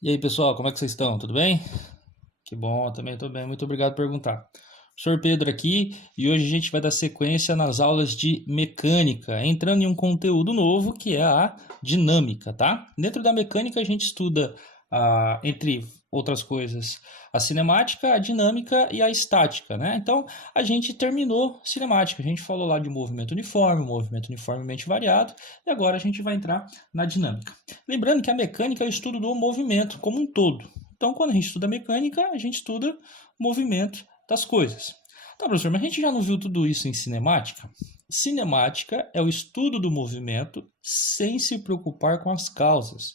E aí, pessoal, como é que vocês estão? Tudo bem? Que bom, também estou bem. Muito obrigado por perguntar. Sr. Pedro aqui e hoje a gente vai dar sequência nas aulas de mecânica, entrando em um conteúdo novo que é a dinâmica, tá? Dentro da mecânica a gente estuda, entre outras coisas, a cinemática, a dinâmica e a estática, né? Então a gente terminou cinemática, a gente falou lá de movimento uniformemente variado e agora a gente vai entrar na dinâmica. Lembrando que a mecânica é o estudo do movimento como um todo. Então, quando a gente estuda mecânica, a gente estuda movimento das coisas. Tá, professor, mas a gente já não viu tudo isso em cinemática? Cinemática é o estudo do movimento sem se preocupar com as causas.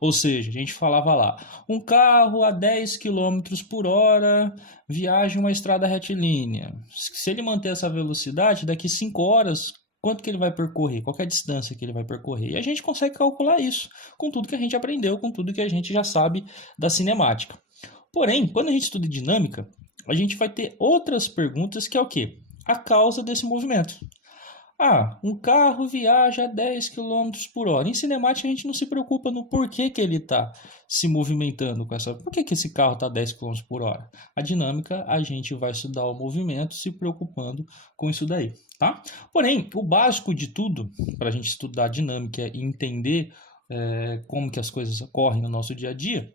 Ou seja, a gente falava lá, um carro a 10 quilômetros por hora viaja em uma estrada retilínea. Se ele manter essa velocidade, daqui 5 horas, quanto que ele vai percorrer? Qual é a distância que ele vai percorrer? E a gente consegue calcular isso com tudo que a gente aprendeu, com tudo que a gente já sabe da cinemática. Porém, quando a gente estuda dinâmica, a gente vai ter outras perguntas que é o quê? A causa desse movimento. Ah, um carro viaja a 10 quilômetros por hora. Em cinemática a gente não se preocupa no porquê que ele está se movimentando com essa. Por que esse carro está a 10 quilômetros por hora? A dinâmica a gente vai estudar o movimento se preocupando com isso daí, tá? Porém, o básico de tudo para a gente estudar a dinâmica e entender como que as coisas ocorrem no nosso dia a dia,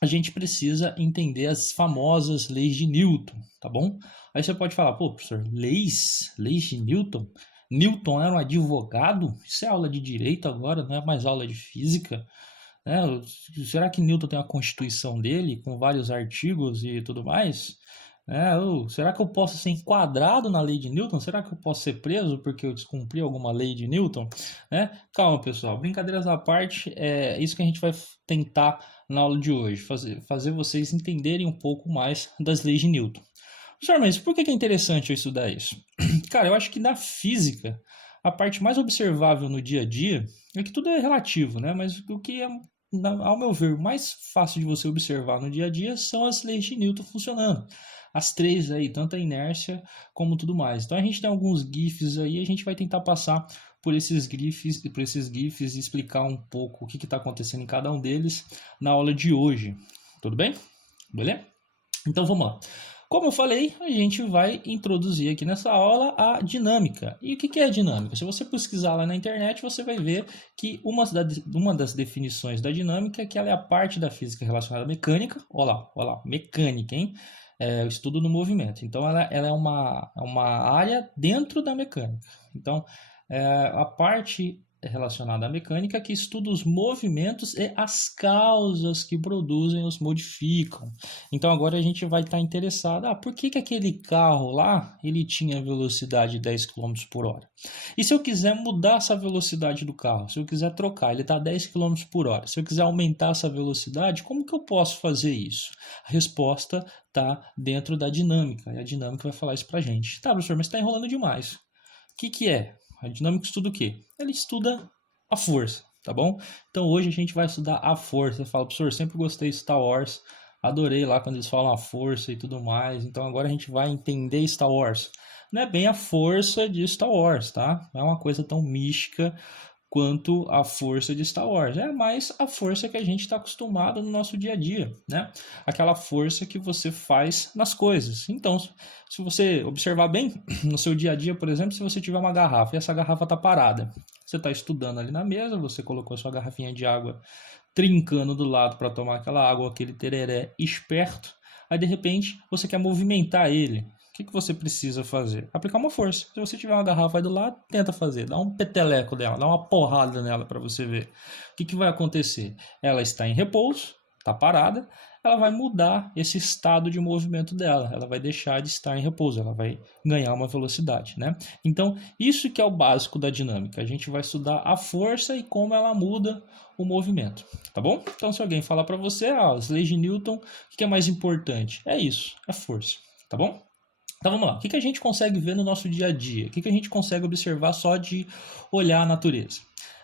a gente precisa entender as famosas leis de Newton, tá bom? Aí você pode falar, pô, professor, leis de Newton? Newton era um advogado? Isso é aula de direito agora, não é mais aula de física? Né? Será que Newton tem uma constituição dele com vários artigos e tudo mais? Será que eu posso ser enquadrado na lei de Newton? Será que eu posso ser preso porque eu descumpri alguma lei de Newton? Calma, pessoal, brincadeiras à parte, é isso que a gente vai tentar na aula de hoje, fazer vocês entenderem um pouco mais das leis de Newton. Professor, mas por que é interessante eu estudar isso? Cara, eu acho que na física, a parte mais observável no dia a dia é que tudo é relativo, né? Mas o que é, ao meu ver, mais fácil de você observar no dia a dia são as leis de Newton funcionando. As três aí, tanto a inércia como tudo mais. Então a gente tem alguns GIFs aí, a gente vai tentar passar por esses GIFs e explicar um pouco o que está acontecendo em cada um deles na aula de hoje. Tudo bem? Beleza? Então vamos lá. Como eu falei, a gente vai introduzir aqui nessa aula a dinâmica. E o que é a dinâmica? Se você pesquisar lá na internet, você vai ver que uma das definições da dinâmica é que ela é a parte da física relacionada à mecânica. Olha lá, mecânica, hein? É o estudo do movimento. Então, ela é uma área dentro da mecânica. Então, a parte relacionada à mecânica que estuda os movimentos e as causas que produzem os modificam. Então agora a gente vai estar interessado, por que aquele carro lá, ele tinha velocidade de 10 quilômetros por hora? E se eu quiser mudar essa velocidade do carro, se eu quiser trocar, ele está a 10 quilômetros por hora, se eu quiser aumentar essa velocidade, como que eu posso fazer isso? A resposta está dentro da dinâmica, e a dinâmica vai falar isso para a gente. Tá, professor, mas está enrolando demais. O que é? A dinâmica estuda o quê? Ele estuda a força, tá bom? Então hoje a gente vai estudar a força. Eu falo, professor, sempre gostei de Star Wars, adorei lá quando eles falam a força e tudo mais. Então agora a gente vai entender Star Wars. Não é bem a força de Star Wars, tá? Não é uma coisa tão mística quanto a força de Star Wars. É mais a força que a gente está acostumado no nosso dia a dia, né? Aquela força que você faz nas coisas. Então, se você observar bem, no seu dia a dia, por exemplo, se você tiver uma garrafa e essa garrafa está parada, você está estudando ali na mesa, você colocou a sua garrafinha de água trincando do lado para tomar aquela água, aquele tereré esperto, aí de repente você quer movimentar ele. O que você precisa fazer? Aplicar uma força. Se você tiver uma garrafa aí do lado, tenta fazer. Dá um peteleco dela, dá uma porrada nela para você ver. O que vai acontecer? Ela está em repouso, está parada, ela vai mudar esse estado de movimento dela. Ela vai deixar de estar em repouso, ela vai ganhar uma velocidade, né? Então, isso que é o básico da dinâmica. A gente vai estudar a força e como ela muda o movimento, tá bom? Então, se alguém falar para você, as leis de Newton, o que é mais importante? É isso, é força, tá bom? Então vamos lá, o que a gente consegue ver no nosso dia a dia? O que a gente consegue observar só de olhar a natureza?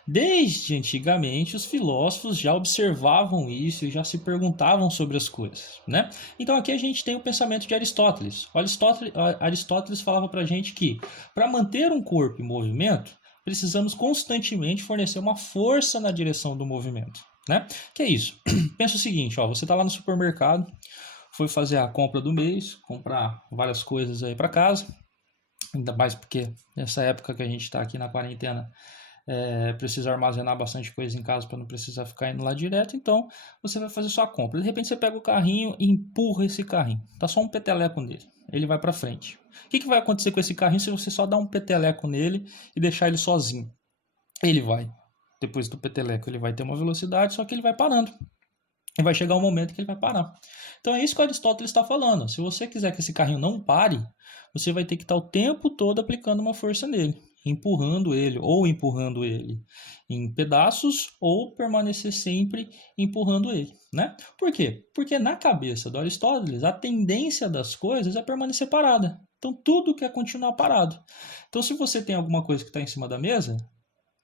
Desde antigamente, os filósofos já observavam isso e já se perguntavam sobre as coisas, né? Então aqui a gente tem o pensamento de Aristóteles. Aristóteles falava para a gente que para manter um corpo em movimento, precisamos constantemente fornecer uma força na direção do movimento, né? Que é isso? Pensa o seguinte, ó, você está lá no supermercado, foi fazer a compra do mês, comprar várias coisas aí para casa, ainda mais porque nessa época que a gente está aqui na quarentena, precisa armazenar bastante coisa em casa para não precisar ficar indo lá direto, então você vai fazer sua compra. De repente você pega o carrinho e empurra esse carrinho, tá só um peteleco nele, ele vai para frente. O que vai acontecer com esse carrinho se você só dar um peteleco nele e deixar ele sozinho? Ele vai, depois do peteleco, ele vai ter uma velocidade, só que ele vai parando. E vai chegar um momento que ele vai parar. Então é isso que o Aristóteles está falando. Se você quiser que esse carrinho não pare, você vai ter que estar o tempo todo aplicando uma força nele, empurrando ele em pedaços, ou permanecer sempre empurrando ele, né? Por quê? Porque na cabeça do Aristóteles, a tendência das coisas é permanecer parada. Então tudo quer continuar parado. Então se você tem alguma coisa que está em cima da mesa,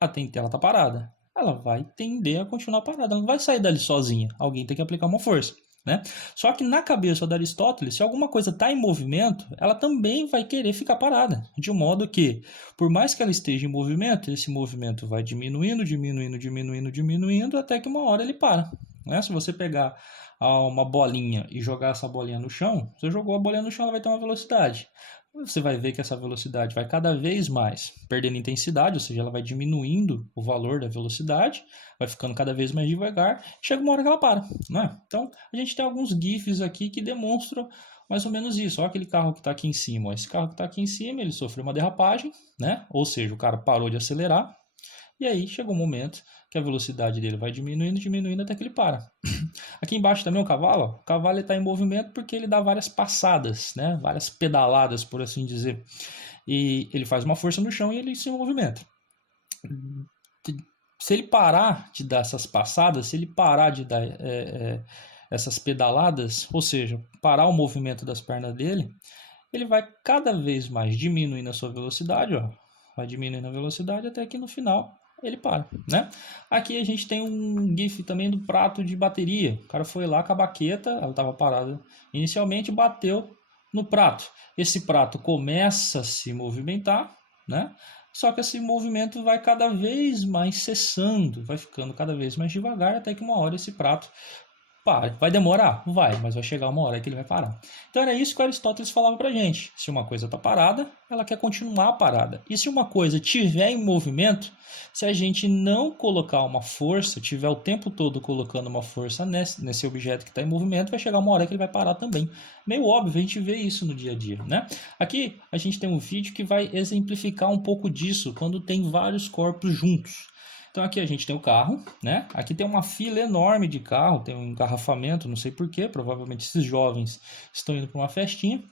ela está parada. Ela vai tender a continuar parada, ela não vai sair dali sozinha. Alguém tem que aplicar uma força, né? Só que na cabeça do Aristóteles, se alguma coisa está em movimento, ela também vai querer ficar parada, de modo que, por mais que ela esteja em movimento, esse movimento vai diminuindo, até que uma hora ele para, né? Se você pegar uma bolinha e jogar essa bolinha no chão, você jogou a bolinha no chão, ela vai ter uma velocidade. Você vai ver que essa velocidade vai cada vez mais perdendo intensidade, ou seja, ela vai diminuindo o valor da velocidade, vai ficando cada vez mais devagar, chega uma hora que ela para, né? Então, a gente tem alguns GIFs aqui que demonstram mais ou menos isso. Olha aquele carro que está aqui em cima. Esse carro que está aqui em cima, ele sofreu uma derrapagem, né? Ou seja, o cara parou de acelerar, e aí chega um momento que a velocidade dele vai diminuindo até que ele para. Aqui embaixo também o cavalo está em movimento porque ele dá várias passadas, né? Várias pedaladas, por assim dizer. E ele faz uma força no chão e ele se movimenta. Se ele parar de dar essas passadas, se ele parar de dar essas pedaladas, ou seja, parar o movimento das pernas dele, ele vai cada vez mais diminuindo a sua velocidade, ó. Vai diminuindo a velocidade até que no final ele para, né? Aqui a gente tem um GIF também do prato de bateria. O cara foi lá com a baqueta, ela estava parada inicialmente, bateu no prato. Esse prato começa a se movimentar, né? Só que esse movimento vai cada vez mais cessando, vai ficando cada vez mais devagar, até que uma hora esse prato para. Vai demorar? Vai, mas vai chegar uma hora que ele vai parar. Então era isso que Aristóteles falava pra gente. Se uma coisa está parada, ela quer continuar parada. E se uma coisa estiver em movimento, se a gente não colocar uma força, tiver o tempo todo colocando uma força nesse objeto que está em movimento, vai chegar uma hora que ele vai parar também. Meio óbvio, a gente vê isso no dia a dia, né? Aqui a gente tem um vídeo que vai exemplificar um pouco disso, quando tem vários corpos juntos. Então aqui a gente tem o carro, né? Aqui tem uma fila enorme de carro, tem um engarrafamento, não sei porquê, provavelmente esses jovens estão indo para uma festinha.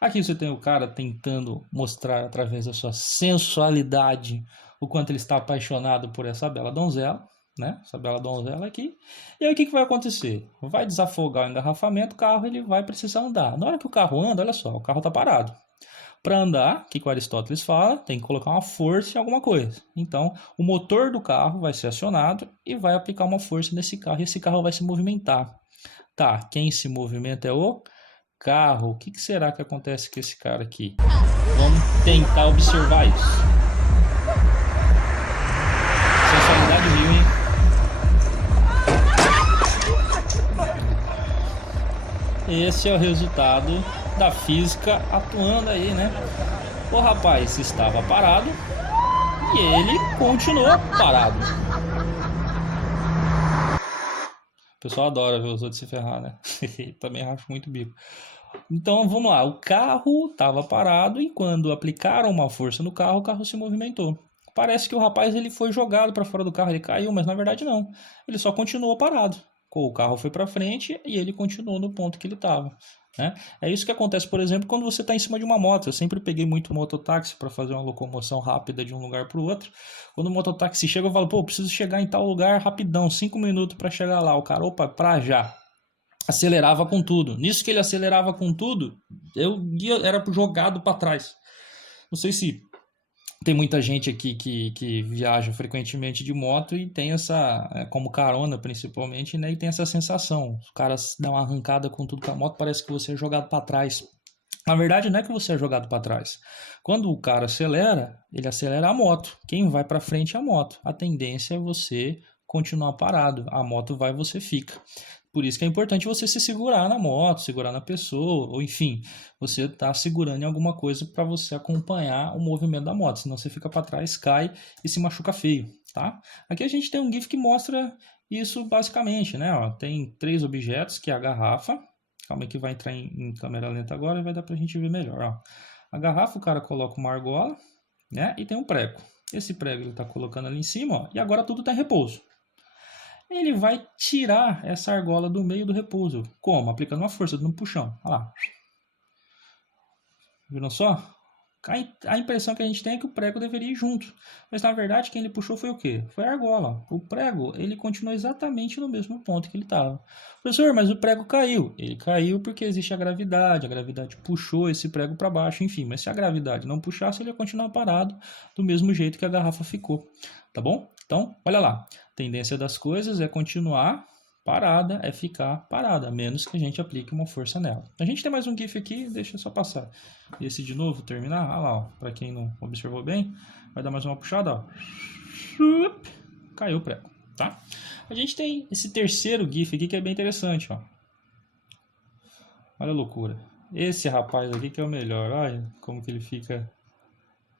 Aqui você tem o cara tentando mostrar através da sua sensualidade o quanto ele está apaixonado por essa bela donzela, né? Essa bela donzela aqui. E aí o que vai acontecer? Vai desafogar o engarrafamento, o carro ele vai precisar andar. Na hora que o carro anda, olha só, o carro está parado. Para andar, o que o Aristóteles fala? Tem que colocar uma força em alguma coisa. Então, o motor do carro vai ser acionado e vai aplicar uma força nesse carro, e esse carro vai se movimentar. Tá, quem se movimenta é o carro. O que será que acontece com esse cara aqui? Vamos tentar observar isso. Sensualidade viu, hein? Esse é o resultado da física atuando aí, né? O rapaz estava parado e ele continuou parado. O pessoal adora ver os outros se ferrar, né? Também acho muito bico. Então vamos lá, o carro estava parado e quando aplicaram uma força no carro, o carro se movimentou. Parece que o rapaz ele foi jogado para fora do carro, ele caiu, mas na verdade não. Ele só continuou parado. O carro foi para frente e ele continuou no ponto que ele estava, né? É isso que acontece, por exemplo, quando você está em cima de uma moto. Eu sempre peguei muito mototáxi para fazer uma locomoção rápida de um lugar para o outro. Quando o mototáxi chega, eu falo, pô, preciso chegar em tal lugar rapidão, 5 minutos para chegar lá. O cara, opa, pra já. Acelerava com tudo. Nisso que ele acelerava com tudo, eu era jogado para trás. Não sei se tem muita gente aqui que viaja frequentemente de moto e tem essa, como carona principalmente, né? E tem essa sensação. Os caras dão uma arrancada com tudo com a moto, parece que você é jogado para trás. Na verdade, não é que você é jogado para trás. Quando o cara acelera, ele acelera a moto. Quem vai para frente é a moto. A tendência é você continuar parado. A moto vai, você fica. Por isso que é importante você se segurar na moto, segurar na pessoa, ou enfim, você está segurando em alguma coisa para você acompanhar o movimento da moto, senão você fica para trás, cai e se machuca feio, tá? Aqui a gente tem um GIF que mostra isso basicamente, né? Ó, tem 3 objetos, que é a garrafa. Calma aí que vai entrar em câmera lenta agora e vai dar para a gente ver melhor, ó. A garrafa, o cara coloca uma argola, né? E tem um prego. Esse prego ele está colocando ali em cima, ó, e agora tudo está em repouso. Ele vai tirar essa argola do meio do repouso. Como? Aplicando uma força no puxão. Olha lá. Viram só? A impressão que a gente tem é que o prego deveria ir junto. Mas na verdade quem ele puxou foi o quê? Foi a argola. O prego ele continuou exatamente no mesmo ponto que ele estava. Professor, mas o prego caiu. Ele caiu porque existe a gravidade puxou esse prego para baixo, enfim. Mas se a gravidade não puxasse, ele ia continuar parado do mesmo jeito que a garrafa ficou. Tá bom? Então, olha lá. A tendência das coisas é continuar parada, é ficar parada, a menos que a gente aplique uma força nela. A gente tem mais um GIF aqui, deixa eu só passar esse de novo, terminar. Olha lá, para quem não observou bem, vai dar mais uma puxada, ó. Caiu o prego, tá? A gente tem esse terceiro GIF aqui que é bem interessante, ó. Olha a loucura. Esse rapaz aqui que é o melhor, olha como que ele fica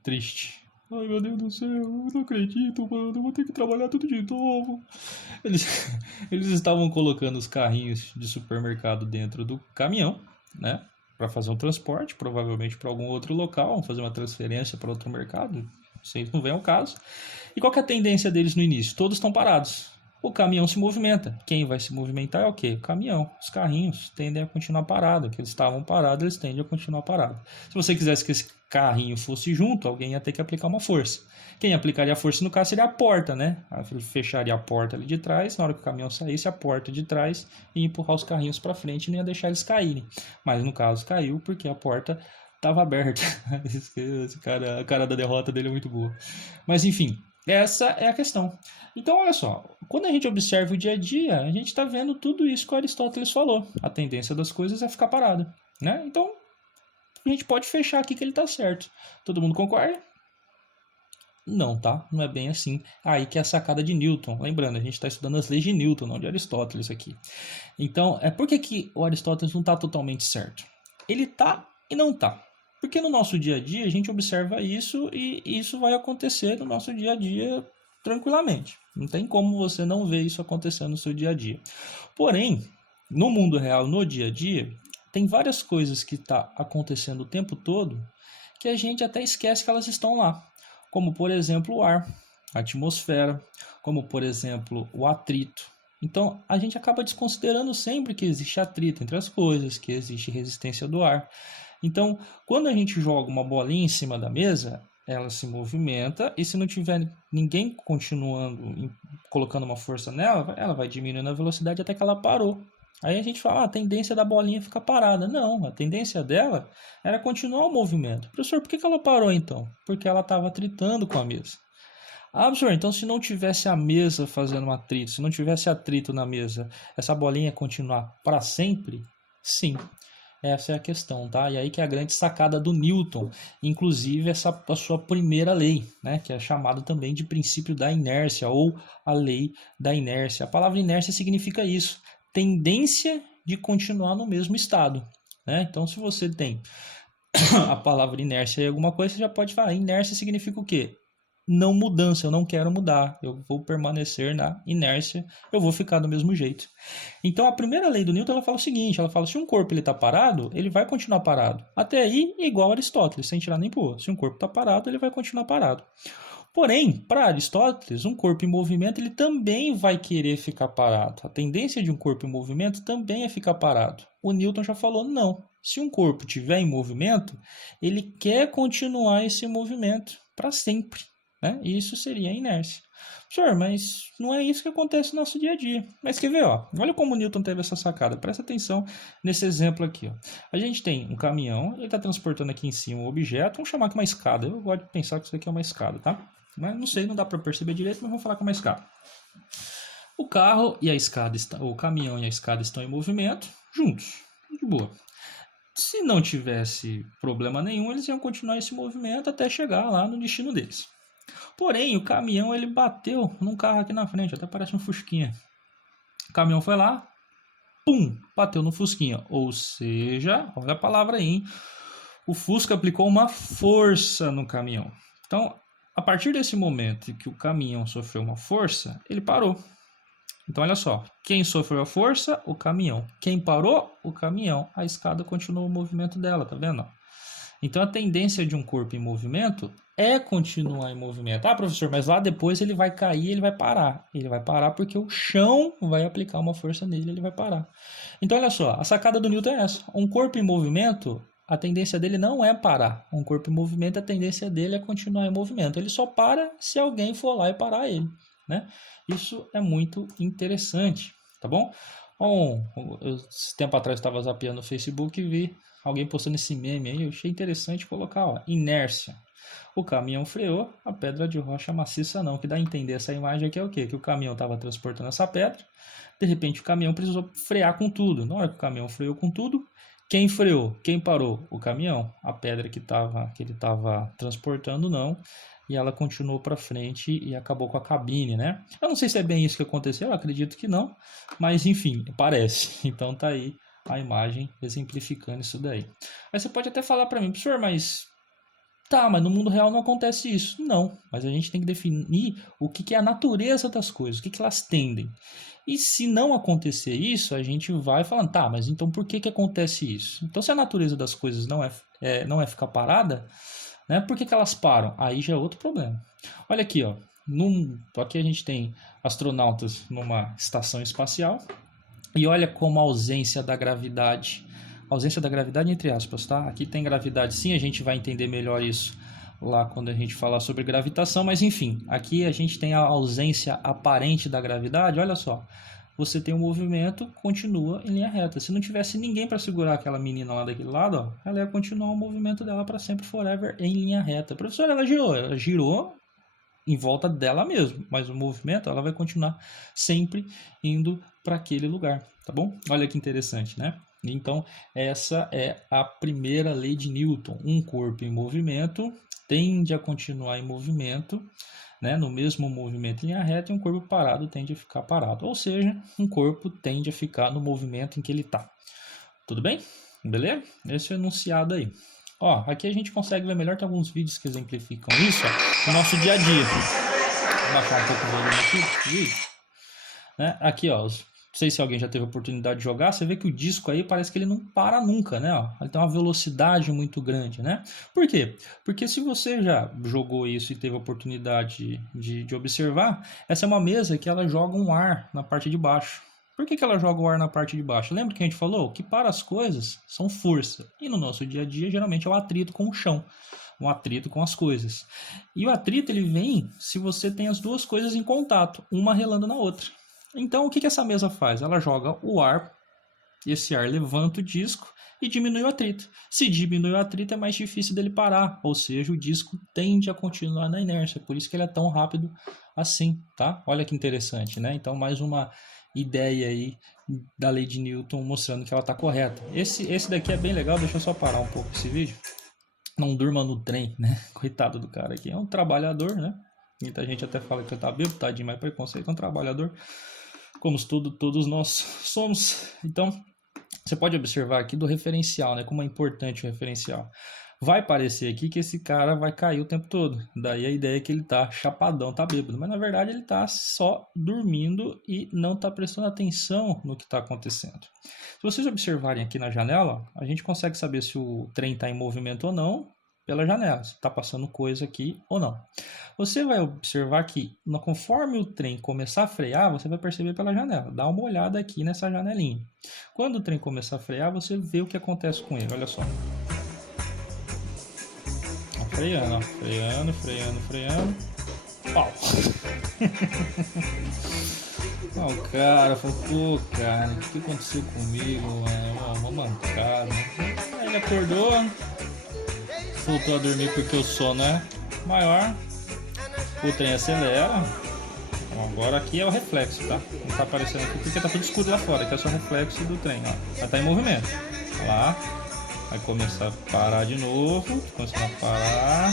triste. Ai, meu Deus do céu, eu não acredito, mano, eu vou ter que trabalhar tudo de novo. Eles estavam colocando os carrinhos de supermercado dentro do caminhão, né? Para fazer um transporte, provavelmente para algum outro local, fazer uma transferência para outro mercado, isso não vem ao caso. E qual que é a tendência deles no início? Todos estão parados. O caminhão se movimenta. Quem vai se movimentar é o quê? O caminhão. Os carrinhos tendem a continuar parados. Que eles estavam parados, eles tendem a continuar parados. Se você quisesse que esse carrinho fosse junto, alguém ia ter que aplicar uma força. Quem aplicaria a força no caso seria a porta, né? Ele fecharia a porta ali de trás, na hora que o caminhão saísse, a porta de trás ia empurrar os carrinhos para frente e não ia deixar eles caírem. Mas no caso caiu porque a porta estava aberta. Esse cara, a cara da derrota dele é muito boa. Mas enfim, essa é a questão. Então, olha só, quando a gente observa o dia a dia, a gente está vendo tudo isso que o Aristóteles falou. A tendência das coisas é ficar parado, né? Então, a gente pode fechar aqui que ele está certo. Todo mundo concorda? Não, tá? Não é bem assim. Aí que é a sacada de Newton. Lembrando, a gente está estudando as leis de Newton, não de Aristóteles aqui. Então, por que o Aristóteles não está totalmente certo? Ele tá e não tá. Porque no nosso dia a dia a gente observa isso e isso vai acontecer no nosso dia a dia tranquilamente. Não tem como você não ver isso acontecendo no seu dia a dia. Porém, no mundo real, no dia a dia, tem várias coisas que estão acontecendo o tempo todo que a gente até esquece que elas estão lá. Como, por exemplo, o ar, a atmosfera, como, por exemplo, o atrito. Então, a gente acaba desconsiderando sempre que existe atrito entre as coisas, que existe resistência do ar. Então, quando a gente joga uma bolinha em cima da mesa, ela se movimenta e se não tiver ninguém continuando, colocando uma força nela, ela vai diminuindo a velocidade até que ela parou. Aí a gente fala, a tendência da bolinha fica parada. Não, a tendência dela era continuar o movimento. Professor, por que ela parou então? Porque ela estava atritando com a mesa. Ah, professor, então se não tivesse a mesa fazendo um atrito, se não tivesse atrito na mesa, essa bolinha ia continuar para sempre? Sim. Essa é a questão, tá? E aí que é a grande sacada do Newton, inclusive a sua primeira lei, né? Que é chamada também de princípio da inércia ou a lei da inércia. A palavra inércia significa isso, tendência de continuar no mesmo estado, né? Então, se você tem a palavra inércia em alguma coisa, você já pode falar. Inércia significa o quê? Não mudança, eu não quero mudar, eu vou permanecer na inércia, eu vou ficar do mesmo jeito. Então a primeira lei do Newton ela fala o seguinte, ela fala se um corpo está parado, ele vai continuar parado. Até aí, igual a Aristóteles, sem tirar nem pôr. Se um corpo está parado, ele vai continuar parado. Porém, para Aristóteles, um corpo em movimento ele também vai querer ficar parado. A tendência de um corpo em movimento também é ficar parado. O Newton já falou não. Se um corpo estiver em movimento, ele quer continuar esse movimento para sempre. Né? Isso seria a inércia. Senhor, mas não é isso que acontece no nosso dia a dia. Mas quer ver, ó? Olha como o Newton teve essa sacada. Presta atenção nesse exemplo aqui. Ó. A gente tem um caminhão, ele está transportando aqui em cima um objeto, vamos chamar aqui uma escada. Eu gosto de pensar que isso aqui é uma escada, tá? Mas não sei, não dá para perceber direito, mas vamos falar que é uma escada. O carro e a escada, o caminhão e a escada estão em movimento juntos, de boa. Se não tivesse problema nenhum, eles iam continuar esse movimento até chegar lá no destino deles. Porém, o caminhão ele bateu num carro aqui na frente, até parece um Fusquinha. O caminhão foi lá, pum, bateu no Fusquinha. Ou seja, olha a palavra aí, hein? O Fusca aplicou uma força no caminhão. Então, a partir desse momento que o caminhão sofreu uma força, ele parou. Então, olha só, quem sofreu a força? O caminhão. Quem parou? O caminhão. A escada continuou o movimento dela, tá vendo? Então, a tendência de um corpo em movimento é continuar em movimento. Ah, professor, mas lá depois ele vai cair, ele vai parar. Ele vai parar porque o chão vai aplicar uma força nele, ele vai parar. Então, olha só, a sacada do Newton é essa. Um corpo em movimento, a tendência dele não é parar. Um corpo em movimento, a tendência dele é continuar em movimento. Ele só para se alguém for lá e parar ele, né? Isso é muito interessante, tá bom? Esse tempo atrás eu estava zapeando no Facebook e vi alguém postando esse meme aí, eu achei interessante colocar, ó, inércia. O caminhão freou, a pedra de rocha maciça não, que dá a entender essa imagem aqui é o quê? Que o caminhão estava transportando essa pedra, de repente o caminhão precisou frear com tudo. Na hora que o caminhão freou com tudo, quem freou? Quem parou? O caminhão. A pedra que ele estava transportando não, e ela continuou para frente e acabou com a cabine, né? Eu não sei se é bem isso que aconteceu, eu acredito que não, mas enfim, parece. Então tá aí a imagem exemplificando isso daí. Aí você pode até falar para mim, professor, mas no mundo real não acontece isso. Não, mas a gente tem que definir o que é a natureza das coisas, o que elas tendem. E se não acontecer isso, a gente vai falando, tá, mas então por que acontece isso? Então se a natureza das coisas não é ficar parada, né, por que elas param? Aí já é outro problema. Olha aqui, ó, aqui a gente tem astronautas numa estação espacial, e olha como a ausência da gravidade entre aspas, tá? Aqui tem gravidade sim, a gente vai entender melhor isso lá quando a gente falar sobre gravitação, mas enfim, aqui a gente tem a ausência aparente da gravidade, olha só. Você tem um movimento, continua em linha reta. Se não tivesse ninguém para segurar aquela menina lá daquele lado, ó, ela ia continuar o movimento dela para sempre, forever, em linha reta. Professor, ela girou em volta dela mesmo, mas o movimento ela vai continuar sempre indo para aquele lugar, tá bom? Olha que interessante, né? Então, essa é a primeira lei de Newton. Um corpo em movimento tende a continuar em movimento, né, no mesmo movimento em linha reta, e um corpo parado tende a ficar parado. Ou seja, um corpo tende a ficar no movimento em que ele está. Tudo bem? Beleza? Esse é o enunciado aí. Ó, aqui a gente consegue ver melhor, tem alguns vídeos que exemplificam isso, ó, no nosso dia a dia. Vou baixar um pouco o volume aqui, vídeo. Né? Aqui, ó, não sei se alguém já teve a oportunidade de jogar, você vê que o disco aí parece que ele não para nunca, né? Ó, ele tem uma velocidade muito grande, né? Por quê? Porque se você já jogou isso e teve a oportunidade de observar, essa é uma mesa que ela joga um ar na parte de baixo. Por que ela joga o ar na parte de baixo? Lembra que a gente falou? Que para as coisas são força. E no nosso dia a dia, geralmente é o atrito com o chão. Um atrito com as coisas. E o atrito ele vem se você tem as duas coisas em contato, uma relando na outra. Então, o que essa mesa faz? Ela joga o ar, esse ar levanta o disco e diminui o atrito. Se diminui o atrito, é mais difícil dele parar, ou seja, o disco tende a continuar na inércia, por isso que ele é tão rápido assim, tá? Olha que interessante, né? Então, mais uma ideia aí da lei de Newton mostrando que ela está correta. Esse daqui é bem legal, deixa eu só parar um pouco esse vídeo. Não durma no trem, né? Coitado do cara aqui, é um trabalhador, né? Muita gente até fala que ele tá bêbado, tadinho, mas preconceito, é um trabalhador, como todos nós somos. Então, você pode observar aqui do referencial, né? Como é importante o referencial. Vai parecer aqui que esse cara vai cair o tempo todo. Daí a ideia é que ele tá chapadão, tá bêbado. Mas na verdade ele tá só dormindo e não tá prestando atenção no que está acontecendo. Se vocês observarem aqui na janela, a gente consegue saber se o trem está em movimento ou não pela janela, se está passando coisa aqui ou não. Você vai observar que conforme o trem começar a frear, você vai perceber pela janela. Dá uma olhada aqui nessa janelinha. Quando o trem começar a frear, você vê o que acontece com ele. Olha só. Freando, ó. Freando. Pau. O cara falou, pô, cara, o que aconteceu comigo, mano? Uma mancada. Aí ele acordou, voltou a dormir porque o sono é maior. O trem acelera. Agora aqui é o reflexo, tá? Não tá aparecendo aqui porque tá tudo escuro lá fora, que é só o reflexo do trem, ó. Já tá em movimento. Olha lá. Vai começar a parar de novo. Começar a parar.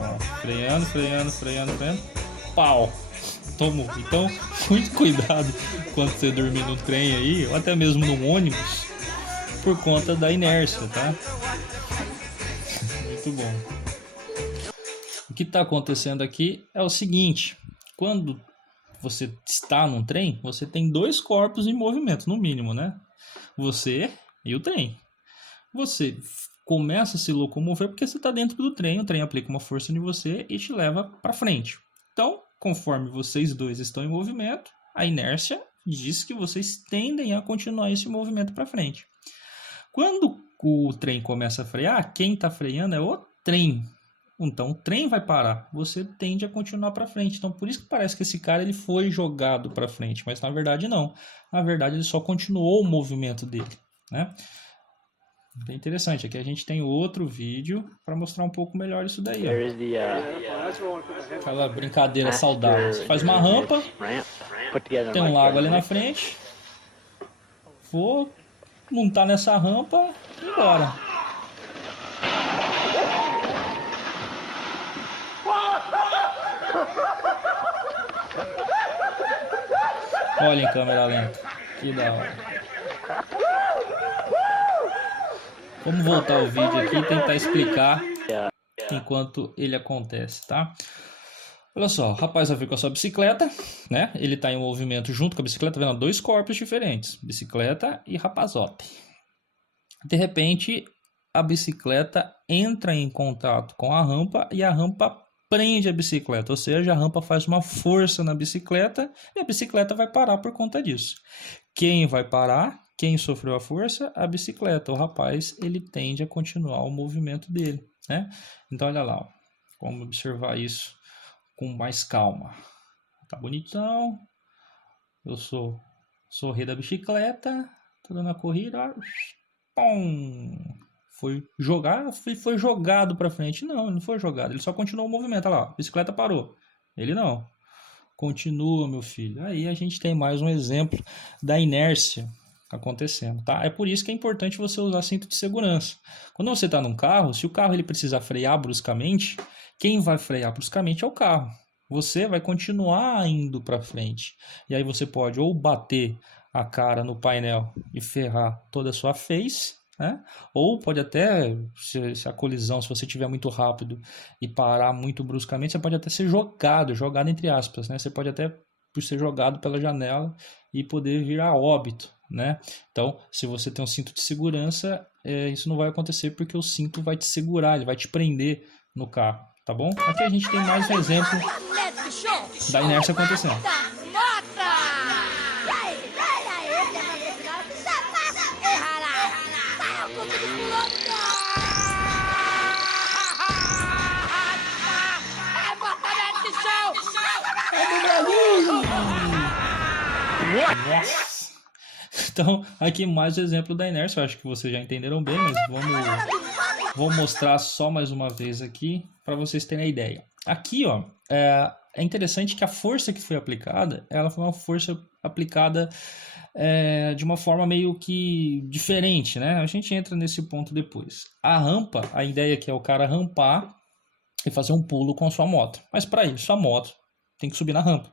Ó, freando, freando, freando, freando. Pau! Tomou. Então, muito cuidado quando você dormir no trem aí, ou até mesmo no ônibus, por conta da inércia, tá? Muito bom. O que está acontecendo aqui é o seguinte: quando você está num trem, você tem dois corpos em movimento, no mínimo, né? Você e o trem. Você começa a se locomover porque você está dentro do trem, o trem aplica uma força em você e te leva para frente. Então, conforme vocês dois estão em movimento, a inércia diz que vocês tendem a continuar esse movimento para frente. Quando o trem começa a frear, quem está freando é o trem. Então o trem vai parar, você tende a continuar para frente. Então por isso que parece que esse cara ele foi jogado para frente, mas na verdade não. Na verdade ele só continuou o movimento dele, né? Bem interessante. Aqui a gente tem outro vídeo para mostrar um pouco melhor isso daí, ó. Aquela brincadeira saudável. Você faz uma rampa, tem um lago ali na frente. Vou montar nessa rampa e ir embora. Olha em câmera lenta. Que da hora. Vamos voltar o vídeo aqui e tentar explicar enquanto ele acontece, tá? Olha só, o rapaz vai vir com a sua bicicleta, né? Ele tá em movimento junto com a bicicleta, vendo dois corpos diferentes, bicicleta e rapazote. De repente, a bicicleta entra em contato com a rampa e a rampa prende a bicicleta, ou seja, a rampa faz uma força na bicicleta e a bicicleta vai parar por conta disso. Quem vai parar? Quem sofreu a força? A bicicleta. O rapaz, ele tende a continuar o movimento dele, né? Então, olha lá, ó. Vamos observar isso com mais calma. Tá bonitão. Eu sou o rei da bicicleta. Tô dando a corrida. Ó. Pum. Foi jogado para frente. Não, ele não foi jogado. Ele só continuou o movimento. Olha lá, a bicicleta parou. Ele não. Continua, meu filho. Aí a gente tem mais um exemplo da inércia acontecendo, tá? É por isso que é importante você usar cinto de segurança. Quando você está num carro, se o carro ele precisar frear bruscamente, quem vai frear bruscamente é o carro. Você vai continuar indo para frente. E aí você pode ou bater a cara no painel e ferrar toda a sua face, né? Ou pode até, se a colisão, se você estiver muito rápido e parar muito bruscamente, você pode até ser jogado entre aspas, né? Você pode até por ser jogado pela janela e poder vir a óbito, né? Então, se você tem um cinto de segurança, isso não vai acontecer porque o cinto vai te segurar, ele vai te prender no carro, tá bom? Aqui a gente tem mais um exemplo da inércia acontecendo. Nossa. Então, aqui mais um exemplo da inércia. Eu acho que vocês já entenderam bem, mas vou mostrar só mais uma vez aqui para vocês terem a ideia. Aqui, ó, é interessante que a força que foi aplicada, ela foi uma força aplicada de uma forma meio que diferente, né? A gente entra nesse ponto depois. A rampa, a ideia aqui é o cara rampar e fazer um pulo com a sua moto. Mas para isso, a moto tem que subir na rampa.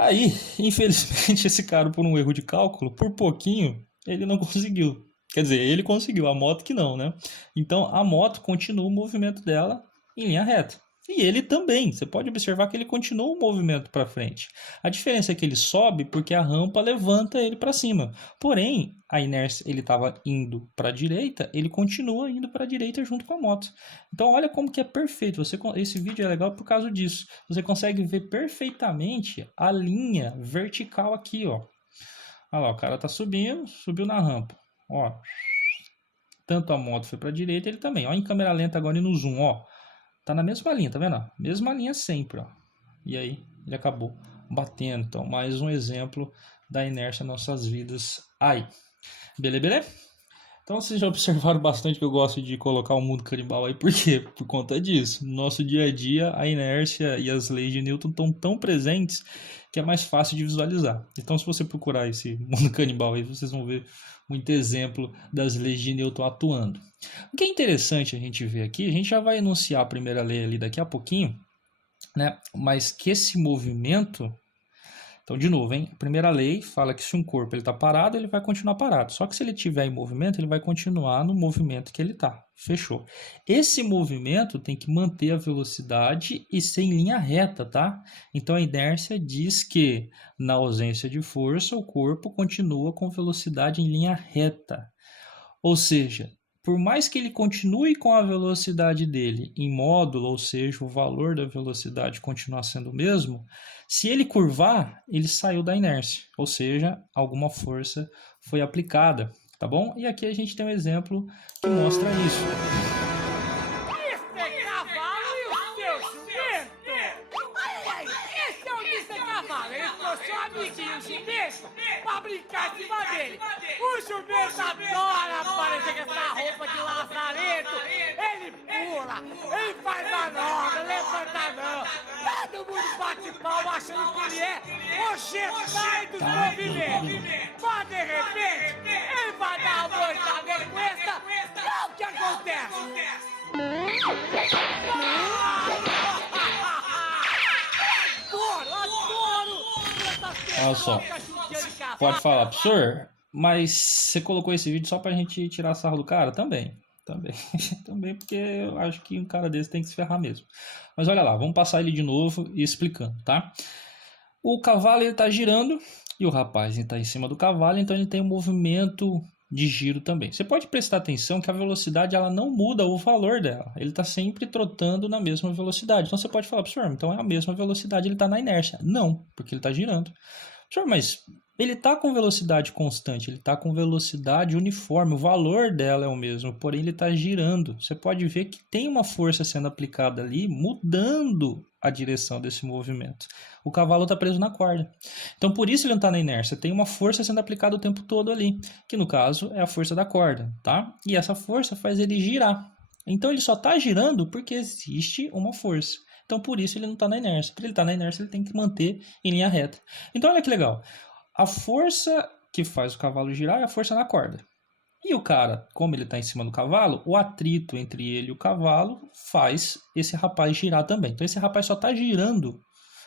Aí, infelizmente, esse cara, por um erro de cálculo, por pouquinho, ele não conseguiu. Quer dizer, ele conseguiu, a moto que não, né? Então, a moto continua o movimento dela em linha reta. E ele também. Você pode observar que ele continua o movimento para frente. A diferença é que ele sobe porque a rampa levanta ele para cima. Porém, a inércia, ele estava indo para a direita, ele continua indo para a direita junto com a moto. Então, olha como que é perfeito. Esse vídeo é legal por causa disso. Você consegue ver perfeitamente a linha vertical aqui, ó. Olha lá, o cara tá subiu na rampa. Ó. Tanto a moto foi para a direita, ele também. Ó, em câmera lenta agora e no zoom, ó. Tá na mesma linha, tá vendo? Mesma linha sempre, ó. E aí, ele acabou batendo. Então, mais um exemplo da inércia nas nossas vidas aí. Beleza? Então vocês já observaram bastante que eu gosto de colocar o mundo canibal aí, por quê? Por conta disso. No nosso dia a dia, a inércia e as leis de Newton estão tão presentes que é mais fácil de visualizar. Então, se você procurar esse mundo canibal aí, vocês vão ver muito exemplo das leis de Newton atuando. O que é interessante a gente ver aqui, a gente já vai enunciar a primeira lei ali daqui a pouquinho, né? Mas que esse movimento. Então, de novo, hein? A primeira lei fala que se um corpo está parado, ele vai continuar parado. Só que se ele estiver em movimento, ele vai continuar no movimento que ele está. Fechou. Esse movimento tem que manter a velocidade e ser em linha reta, tá? Então, a inércia diz que, na ausência de força, o corpo continua com velocidade em linha reta. Ou seja, por mais que ele continue com a velocidade dele em módulo, ou seja, o valor da velocidade continuar sendo o mesmo, se ele curvar, ele saiu da inércia, ou seja, alguma força foi aplicada, tá bom? E aqui a gente tem um exemplo que mostra isso. Pra brincar em cima dele. O jumento adora aparecer com essa roupa de lazareto. Ele pula, ele faz manobra, levanta não. Todo mundo bate palma achando que ele é o Jedi dos movimentos. Mas de repente, ele vai dar uma boiada com essa. E o que acontece? Adoro! Olha só. Pode falar, professor, mas você colocou esse vídeo só pra gente tirar sarro do cara? Também. Também, porque eu acho que um cara desse tem que se ferrar mesmo. Mas olha lá, vamos passar ele de novo e explicando, tá? O cavalo ele tá girando e o rapaz ele tá em cima do cavalo, então ele tem um movimento de giro também. Você pode prestar atenção que a velocidade ela não muda o valor dela. Ele está sempre trotando na mesma velocidade. Então você pode falar, professor, então é a mesma velocidade, ele está na inércia. Não, porque ele está girando. Professor, mas ele está com velocidade constante, ele está com velocidade uniforme, o valor dela é o mesmo, porém ele está girando. Você pode ver que tem uma força sendo aplicada ali, mudando a direção desse movimento. O cavalo está preso na corda. Então, por isso ele não está na inércia. Tem uma força sendo aplicada o tempo todo ali, que no caso é a força da corda, tá? E essa força faz ele girar. Então, ele só está girando porque existe uma força. Então, por isso ele não está na inércia. Para ele estar na inércia, ele tem que manter em linha reta. Então, olha que legal. A força que faz o cavalo girar é a força na corda. E o cara, como ele está em cima do cavalo, o atrito entre ele e o cavalo faz esse rapaz girar também. Então, esse rapaz só está girando,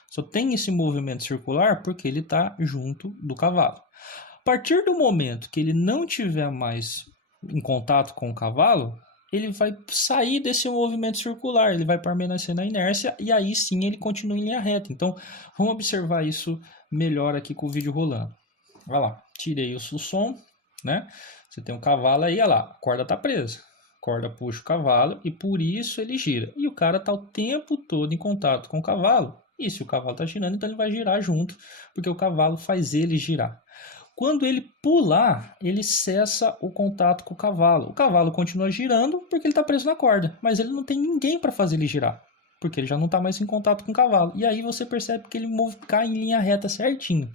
só tem esse movimento circular porque ele está junto do cavalo. A partir do momento que ele não tiver mais em contato com o cavalo, ele vai sair desse movimento circular, ele vai permanecer na inércia e aí sim ele continua em linha reta. Então, vamos observar isso melhor aqui com o vídeo rolando. Olha lá, tirei o som, né? Você tem um cavalo aí, olha lá, a corda está presa. A corda puxa o cavalo e por isso ele gira. E o cara está o tempo todo em contato com o cavalo. E se o cavalo está girando, então ele vai girar junto, porque o cavalo faz ele girar. Quando ele pular, ele cessa o contato com o cavalo. O cavalo continua girando porque ele está preso na corda, mas ele não tem ninguém para fazer ele girar, porque ele já não está mais em contato com o cavalo. E aí você percebe que ele cai em linha reta certinho.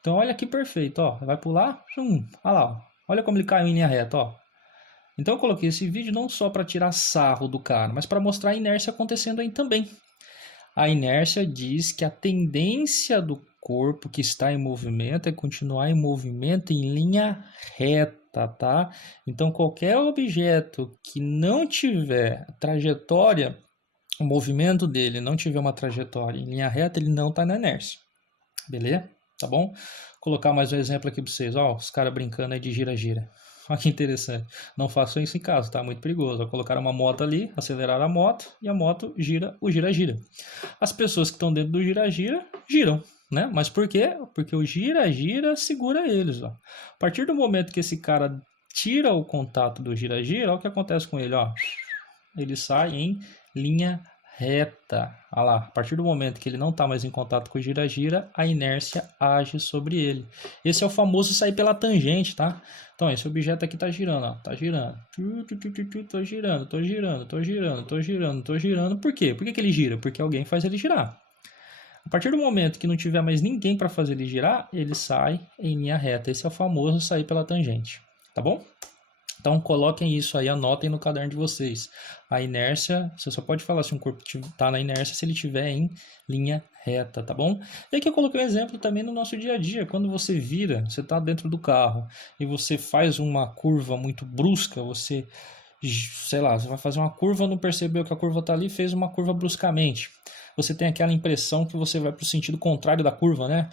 Então olha que perfeito, ó. Vai pular, olha lá, ó. Olha como ele caiu em linha reta, ó. Então eu coloquei esse vídeo não só para tirar sarro do cara, mas para mostrar a inércia acontecendo aí também. A inércia diz que a tendência do corpo que está em movimento é continuar em movimento em linha reta, tá? Então qualquer objeto que não tiver trajetória, o movimento dele não tiver uma trajetória em linha reta, ele não está na inércia. Beleza? Tá bom? Vou colocar mais um exemplo aqui para vocês. Ó, os caras brincando aí de gira-gira. Olha que interessante. Não façam isso em casa, tá? Muito perigoso. Colocaram uma moto ali, aceleraram a moto e a moto gira o gira-gira. As pessoas que estão dentro do gira-gira, giram, né? Mas por quê? Porque o gira-gira segura eles, ó. A partir do momento que esse cara tira o contato do gira-gira, olha o que acontece com ele, ó. Ele sai em linha reta. Olha lá, a partir do momento que ele não está mais em contato com o gira-gira, a inércia age sobre ele. Esse é o famoso sair pela tangente, tá? Então, esse objeto aqui está girando, ó, tá girando. Tô girando, tô girando, tô girando, tô girando, tô girando. Por quê? Por que ele gira? Porque alguém faz ele girar. A partir do momento que não tiver mais ninguém para fazer ele girar, ele sai em linha reta. Esse é o famoso sair pela tangente, tá bom? Então, coloquem isso aí, anotem no caderno de vocês. A inércia, você só pode falar se um corpo está na inércia se ele estiver em linha reta, tá bom? E aqui eu coloquei um exemplo também no nosso dia a dia. Quando você vira, você está dentro do carro e você faz uma curva muito brusca, você, sei lá, você vai fazer uma curva, não percebeu que a curva está ali, fez uma curva bruscamente. Você tem aquela impressão que você vai para o sentido contrário da curva, né?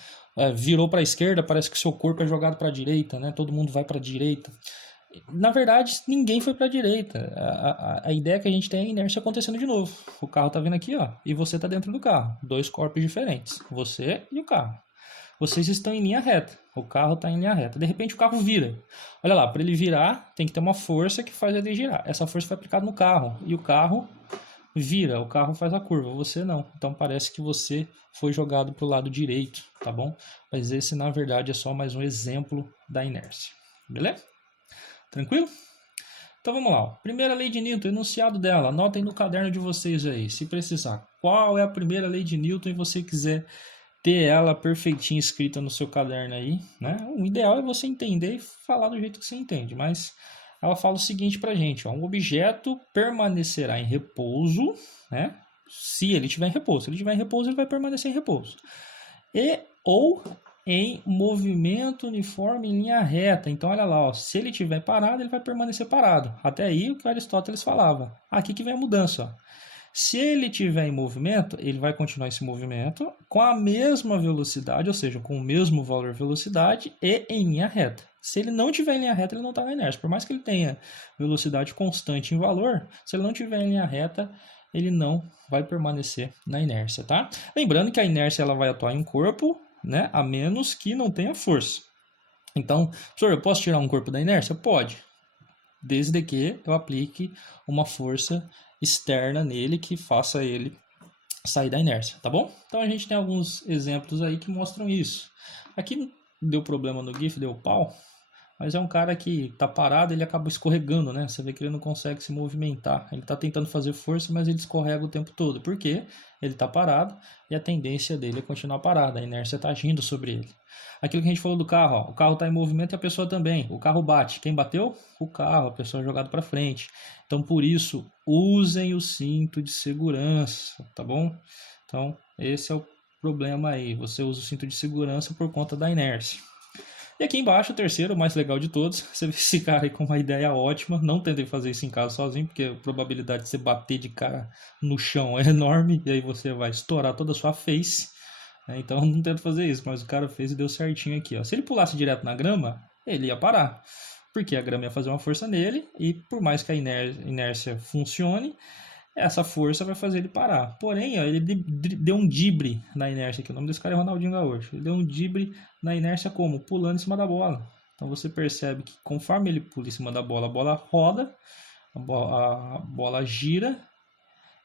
Virou para a esquerda, parece que seu corpo é jogado para a direita, né? Todo mundo vai para a direita. Na verdade, ninguém foi para a direita. A ideia é que a gente tem a inércia acontecendo de novo. O carro tá vindo aqui, ó, e você tá dentro do carro. Dois corpos diferentes, você e o carro. Vocês estão em linha reta. O carro está em linha reta. De repente o carro vira. Olha lá, para ele virar, tem que ter uma força que faz ele girar. Essa força foi aplicada no carro e o carro vira, o carro faz a curva, você não. Então parece que você foi jogado para o lado direito, tá bom? Mas esse, na verdade, é só mais um exemplo da inércia. Beleza? Tranquilo? Então vamos lá. Primeira lei de Newton, enunciado dela. Anotem no caderno de vocês aí, se precisar. Qual é a primeira lei de Newton e você quiser ter ela perfeitinha escrita no seu caderno aí, né? O ideal é você entender e falar do jeito que você entende, mas ela fala o seguinte pra gente, ó, um objeto permanecerá em repouso, né? Se ele estiver em repouso. Se ele estiver em repouso, ele vai permanecer em repouso. Ou em movimento uniforme em linha reta. Então, olha lá, ó, se ele estiver parado, ele vai permanecer parado. Até aí o que Aristóteles falava. Aqui que vem a mudança, ó. Se ele estiver em movimento, ele vai continuar esse movimento com a mesma velocidade, ou seja, com o mesmo valor de velocidade e em linha reta. Se ele não estiver em linha reta, ele não está na inércia. Por mais que ele tenha velocidade constante em valor, se ele não estiver em linha reta, ele não vai permanecer na inércia, tá? Lembrando que a inércia ela vai atuar em um corpo, né, a menos que não tenha força. Então, professor, eu posso tirar um corpo da inércia? Pode, desde que eu aplique uma força externa nele que faça ele sair da inércia, tá bom? Então a gente tem alguns exemplos aí que mostram isso. Aqui deu problema no GIF, deu pau, mas é um cara que tá parado, ele acaba escorregando, né? Você vê que ele não consegue se movimentar. Ele tá tentando fazer força, mas ele escorrega o tempo todo. Por quê? Ele tá parado e a tendência dele é continuar parado. A inércia tá agindo sobre ele. Aquilo que a gente falou do carro, ó, o carro tá em movimento e a pessoa também. O carro bate. Quem bateu? O carro, a pessoa é jogada para frente. Então, por isso, usem o cinto de segurança, tá bom? Então, esse é o problema aí. Você usa o cinto de segurança por conta da inércia. E aqui embaixo, o terceiro, o mais legal de todos, você vê esse cara aí com uma ideia ótima. Não tentem fazer isso em casa sozinho, porque a probabilidade de você bater de cara no chão é enorme, e aí você vai estourar toda a sua face. Então não tento fazer isso, mas o cara fez e deu certinho aqui, ó. Se ele pulasse direto na grama, ele ia parar, porque a grama ia fazer uma força nele, e por mais que a inércia funcione, essa força vai fazer ele parar. Porém, ó, ele deu um drible na inércia aqui. O nome desse cara é Ronaldinho Gaúcho. Ele deu um drible na inércia como? Pulando em cima da bola. Então você percebe que conforme ele pula em cima da bola, a bola roda, a bola gira,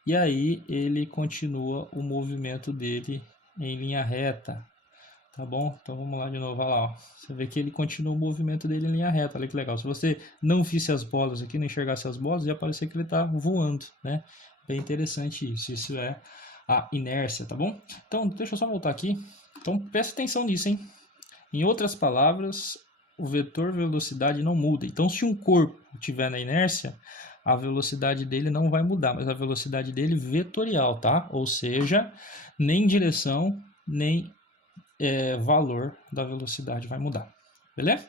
e aí ele continua o movimento dele em linha reta. Tá bom? Então vamos lá de novo, olha lá, ó. Você vê que ele continua o movimento dele em linha reta, olha que legal. Se você não visse as bolas aqui, não enxergasse as bolas, ia parecer que ele está voando, né? Bem interessante isso, isso é a inércia, tá bom? Então, deixa eu só voltar aqui. Então, presta atenção nisso, hein? Em outras palavras, o vetor velocidade não muda. Então, se um corpo estiver na inércia, a velocidade dele não vai mudar, mas a velocidade dele vetorial, tá? Ou seja, nem direção, nem valor da velocidade vai mudar, beleza?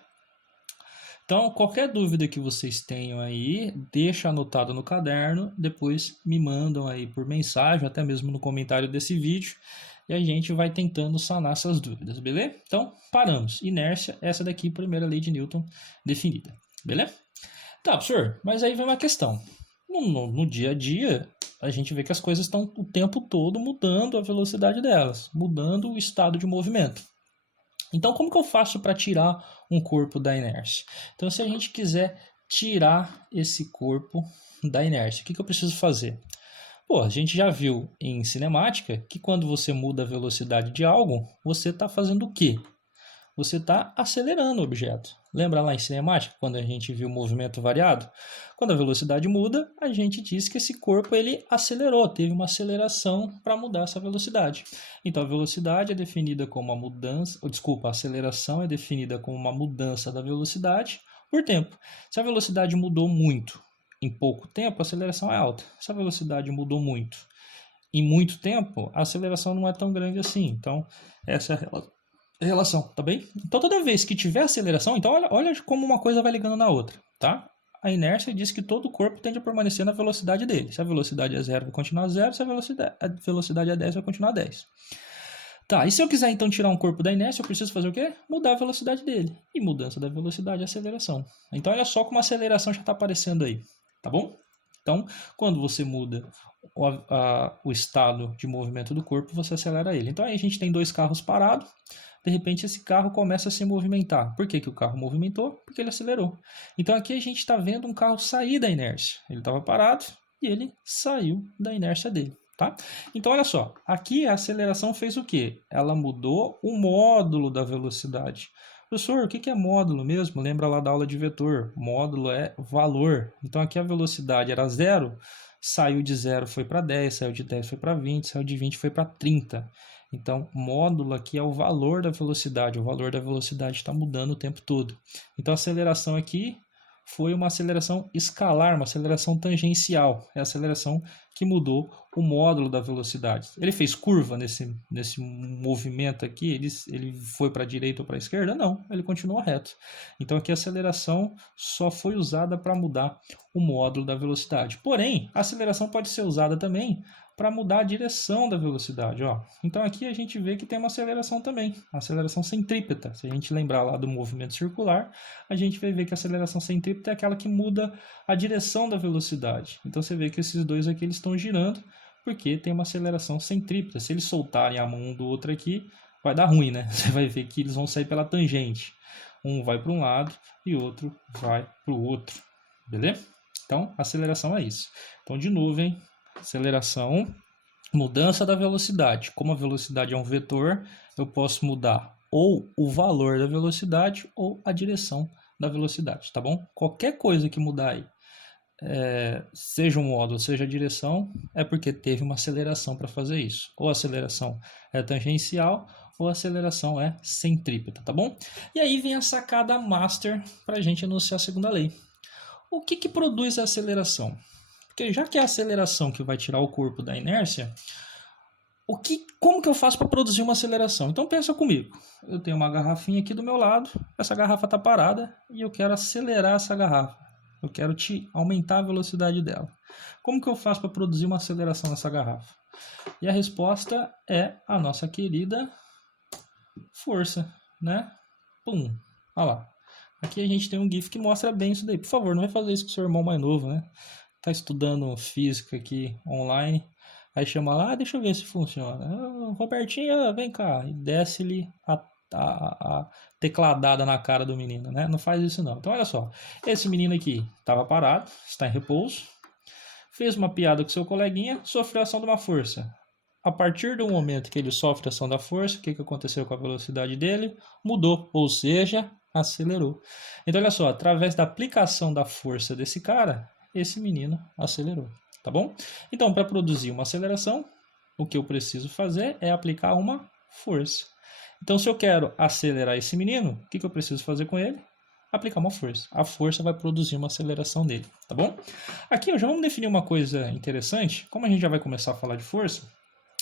Então, qualquer dúvida que vocês tenham aí, deixa anotado no caderno, depois me mandam aí por mensagem, até mesmo no comentário desse vídeo, e a gente vai tentando sanar essas dúvidas, beleza? Então, paramos. Inércia, essa daqui, primeira lei de Newton definida, beleza? Tá, professor, mas aí vem uma questão. No dia a dia, a gente vê que as coisas estão o tempo todo mudando a velocidade delas, mudando o estado de movimento. Então, como que eu faço para tirar um corpo da inércia? Então, se a gente quiser tirar esse corpo da inércia, o que eu preciso fazer? Pô, a gente já viu em cinemática que quando você muda a velocidade de algo, você está fazendo o quê? Você está acelerando o objeto. Lembra lá em cinemática, quando a gente viu o movimento variado? Quando a velocidade muda, a gente diz que esse corpo ele acelerou, teve uma aceleração para mudar essa velocidade. Então a velocidade é definida como a mudança, a aceleração é definida como uma mudança da velocidade, por tempo. Se a velocidade mudou muito em pouco tempo, a aceleração é alta. Se a velocidade mudou muito em muito tempo, a aceleração não é tão grande assim. Então, essa é a relação, tá bem? Então, toda vez que tiver aceleração, então olha como uma coisa vai ligando na outra, tá? A inércia diz que todo o corpo tende a permanecer na velocidade dele. Se a velocidade é 0, vai continuar 0. Se a velocidade é 10, vai continuar 10. Tá, e se eu quiser então tirar um corpo da inércia, eu preciso fazer o quê? Mudar a velocidade dele. E mudança da velocidade é aceleração. Então olha só como a aceleração já está aparecendo aí, tá bom? Então, quando você muda o estado de movimento do corpo, você acelera ele. Então aí a gente tem dois carros parados, de repente esse carro começa a se movimentar. Por que que o carro movimentou? Porque ele acelerou. Então aqui a gente está vendo um carro sair da inércia. Ele estava parado e ele saiu da inércia dele. Tá? Então, olha só, aqui a aceleração fez o quê? Ela mudou o módulo da velocidade. Professor, o que é módulo mesmo? Lembra lá da aula de vetor. Módulo é valor. Então, aqui a velocidade era 0, saiu de 0, foi para 10, saiu de 10, foi para 20, saiu de 20, foi para 30. Então, módulo aqui é o valor da velocidade. O valor da velocidade está mudando o tempo todo. Então, a aceleração aqui foi uma aceleração escalar, uma aceleração tangencial. É a aceleração que mudou o módulo da velocidade. Ele fez curva nesse movimento aqui? Ele foi para a direita ou para a esquerda? Não, ele continuou reto. Então aqui a aceleração só foi usada para mudar o módulo da velocidade. Porém, a aceleração pode ser usada também para mudar a direção da velocidade. Ó. Então aqui a gente vê que tem uma aceleração também, a aceleração centrípeta. Se a gente lembrar lá do movimento circular, a gente vai ver que a aceleração centrípeta é aquela que muda a direção da velocidade. Então você vê que esses dois aqui eles estão girando porque tem uma aceleração centrípeta. Se eles soltarem a mão um do outro aqui, vai dar ruim, né? Você vai ver que eles vão sair pela tangente. Um vai para um lado e outro vai para o outro. Beleza? Então, aceleração é isso. Então, de novo, hein? Aceleração, mudança da velocidade. Como a velocidade é um vetor, eu posso mudar ou o valor da velocidade ou a direção da velocidade, tá bom? Qualquer coisa que mudar aí, seja o módulo, seja a direção, é porque teve uma aceleração para fazer isso. Ou a aceleração é tangencial ou a aceleração é centrípeta, tá bom? E aí vem a sacada master para a gente enunciar a segunda lei. O que produz a aceleração? Porque já que é a aceleração que vai tirar o corpo da inércia, como que eu faço para produzir uma aceleração? Então pensa comigo, eu tenho uma garrafinha aqui do meu lado, essa garrafa está parada e eu quero acelerar essa garrafa. Eu quero aumentar a velocidade dela. Como que eu faço para produzir uma aceleração nessa garrafa? E a resposta é a nossa querida força, né? Pum, olha lá. Aqui a gente tem um GIF que mostra bem isso daí. Por favor, não vai fazer isso com o seu irmão mais novo, né? Tá estudando física aqui online, aí chama lá, deixa eu ver se funciona. Robertinho, vem cá, e desce-lhe a tecladada na cara do menino, né? Não faz isso não. Então olha só, esse menino aqui estava parado, está em repouso, fez uma piada com seu coleguinha, sofreu a ação de uma força. A partir do momento que ele sofre a ação da força, o que aconteceu com a velocidade dele? Mudou, ou seja, acelerou. Então olha só, através da aplicação da força desse cara, esse menino acelerou, tá bom? Então, para produzir uma aceleração, o que eu preciso fazer é aplicar uma força. Então, se eu quero acelerar esse menino, o que eu preciso fazer com ele? Aplicar uma força. A força vai produzir uma aceleração dele, tá bom? Aqui, já vamos definir uma coisa interessante. Como a gente já vai começar a falar de força,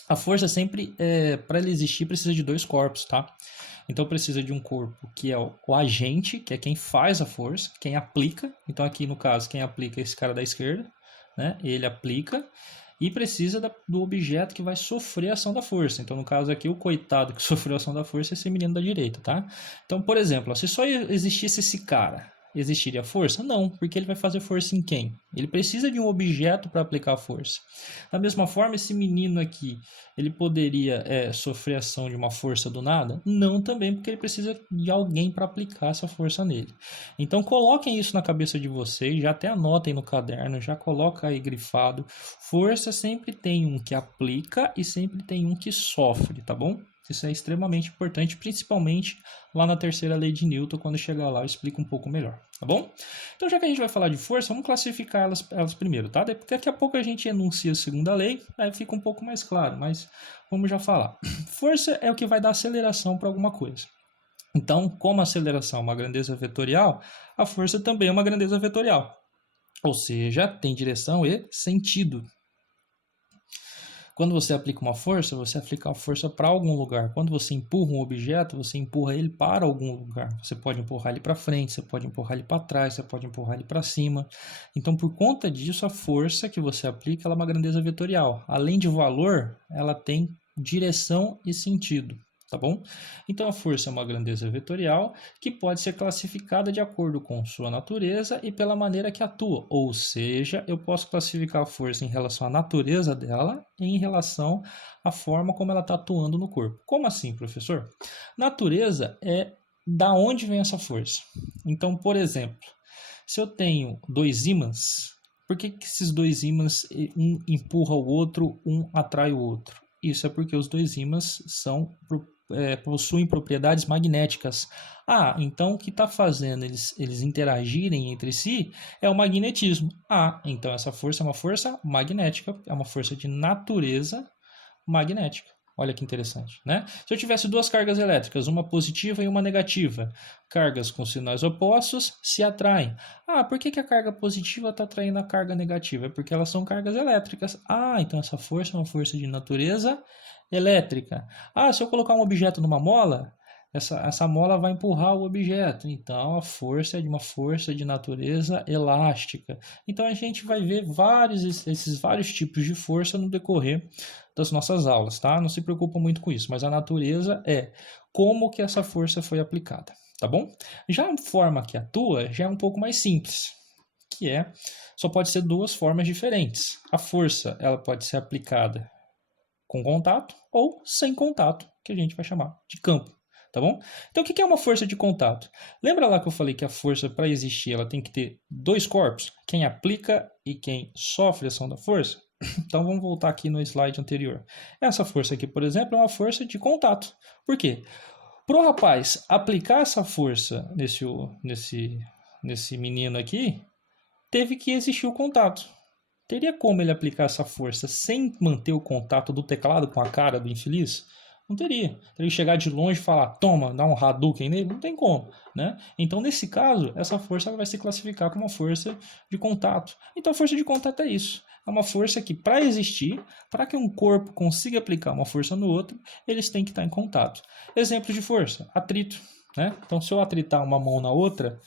a força sempre, para ela existir, precisa de dois corpos, tá? Então precisa de um corpo que é o agente, que é quem faz a força, quem aplica. Então aqui no caso, quem aplica é esse cara da esquerda, né? Ele aplica e precisa do objeto que vai sofrer a ação da força. Então no caso aqui, o coitado que sofreu a ação da força é esse menino da direita, tá? Então, por exemplo, se só existisse esse cara, existiria força? Não, porque ele vai fazer força em quem? Ele precisa de um objeto para aplicar a força. Da mesma forma, esse menino aqui, ele poderia sofrer ação de uma força do nada? Não também, porque ele precisa de alguém para aplicar essa força nele. Então coloquem isso na cabeça de vocês, já até anotem no caderno, já coloca aí grifado. Força sempre tem um que aplica e sempre tem um que sofre, tá bom? Isso é extremamente importante, principalmente lá na terceira lei de Newton, quando chegar lá eu explico um pouco melhor, tá bom? Então já que a gente vai falar de força, vamos classificar elas primeiro, tá? Daqui a pouco a gente enuncia a segunda lei, aí fica um pouco mais claro, mas vamos já falar. Força é o que vai dar aceleração para alguma coisa. Então, como a aceleração é uma grandeza vetorial, a força também é uma grandeza vetorial. Ou seja, tem direção e sentido. Quando você aplica uma força, você aplica a força para algum lugar. Quando você empurra um objeto, você empurra ele para algum lugar. Você pode empurrar ele para frente, você pode empurrar ele para trás, você pode empurrar ele para cima. Então, por conta disso, a força que você aplica ela é uma grandeza vetorial. Além de valor, ela tem direção e sentido. Tá bom? Então, a força é uma grandeza vetorial que pode ser classificada de acordo com sua natureza e pela maneira que atua. Ou seja, eu posso classificar a força em relação à natureza dela e em relação à forma como ela está atuando no corpo. Como assim, professor? Natureza é da onde vem essa força. Então, por exemplo, se eu tenho dois ímãs, por que esses dois ímãs, um empurra o outro, um atrai o outro? Isso é porque os dois ímãs possuem propriedades magnéticas. Ah, então o que está fazendo eles interagirem entre si é o magnetismo. Ah, então essa força é uma força magnética, é uma força de natureza magnética. Olha que interessante, né? Se eu tivesse duas cargas elétricas, uma positiva e uma negativa, cargas com sinais opostos se atraem. Ah, por que a carga positiva está atraindo a carga negativa? É porque elas são cargas elétricas. Ah, então essa força é uma força de natureza elétrica. Ah, se eu colocar um objeto numa mola, essa mola vai empurrar o objeto. Então, a força é de uma força de natureza elástica. Então, a gente vai ver esses vários tipos de força no decorrer das nossas aulas, tá? Não se preocupa muito com isso, mas a natureza é como que essa força foi aplicada, tá bom? Já a forma que atua já é um pouco mais simples, que só pode ser duas formas diferentes. A força, ela pode ser aplicada com contato ou sem contato, que a gente vai chamar de campo, tá bom? Então, o que é uma força de contato? Lembra lá que eu falei que a força, para existir, ela tem que ter dois corpos? Quem aplica e quem sofre a ação da força? Então, vamos voltar aqui no slide anterior. Essa força aqui, por exemplo, é uma força de contato. Por quê? Para o rapaz aplicar essa força nesse menino aqui, teve que existir o contato. Teria como ele aplicar essa força sem manter o contato do teclado com a cara do infeliz? Não teria. Teria que chegar de longe e falar, toma, dá um Hadouken nele? Não tem como, né? Então, nesse caso, essa força vai se classificar como uma força de contato. Então, a força de contato é isso. É uma força que, para existir, para que um corpo consiga aplicar uma força no outro, eles têm que estar em contato. Exemplo de força, atrito, né? Então, se eu atritar uma mão na outra,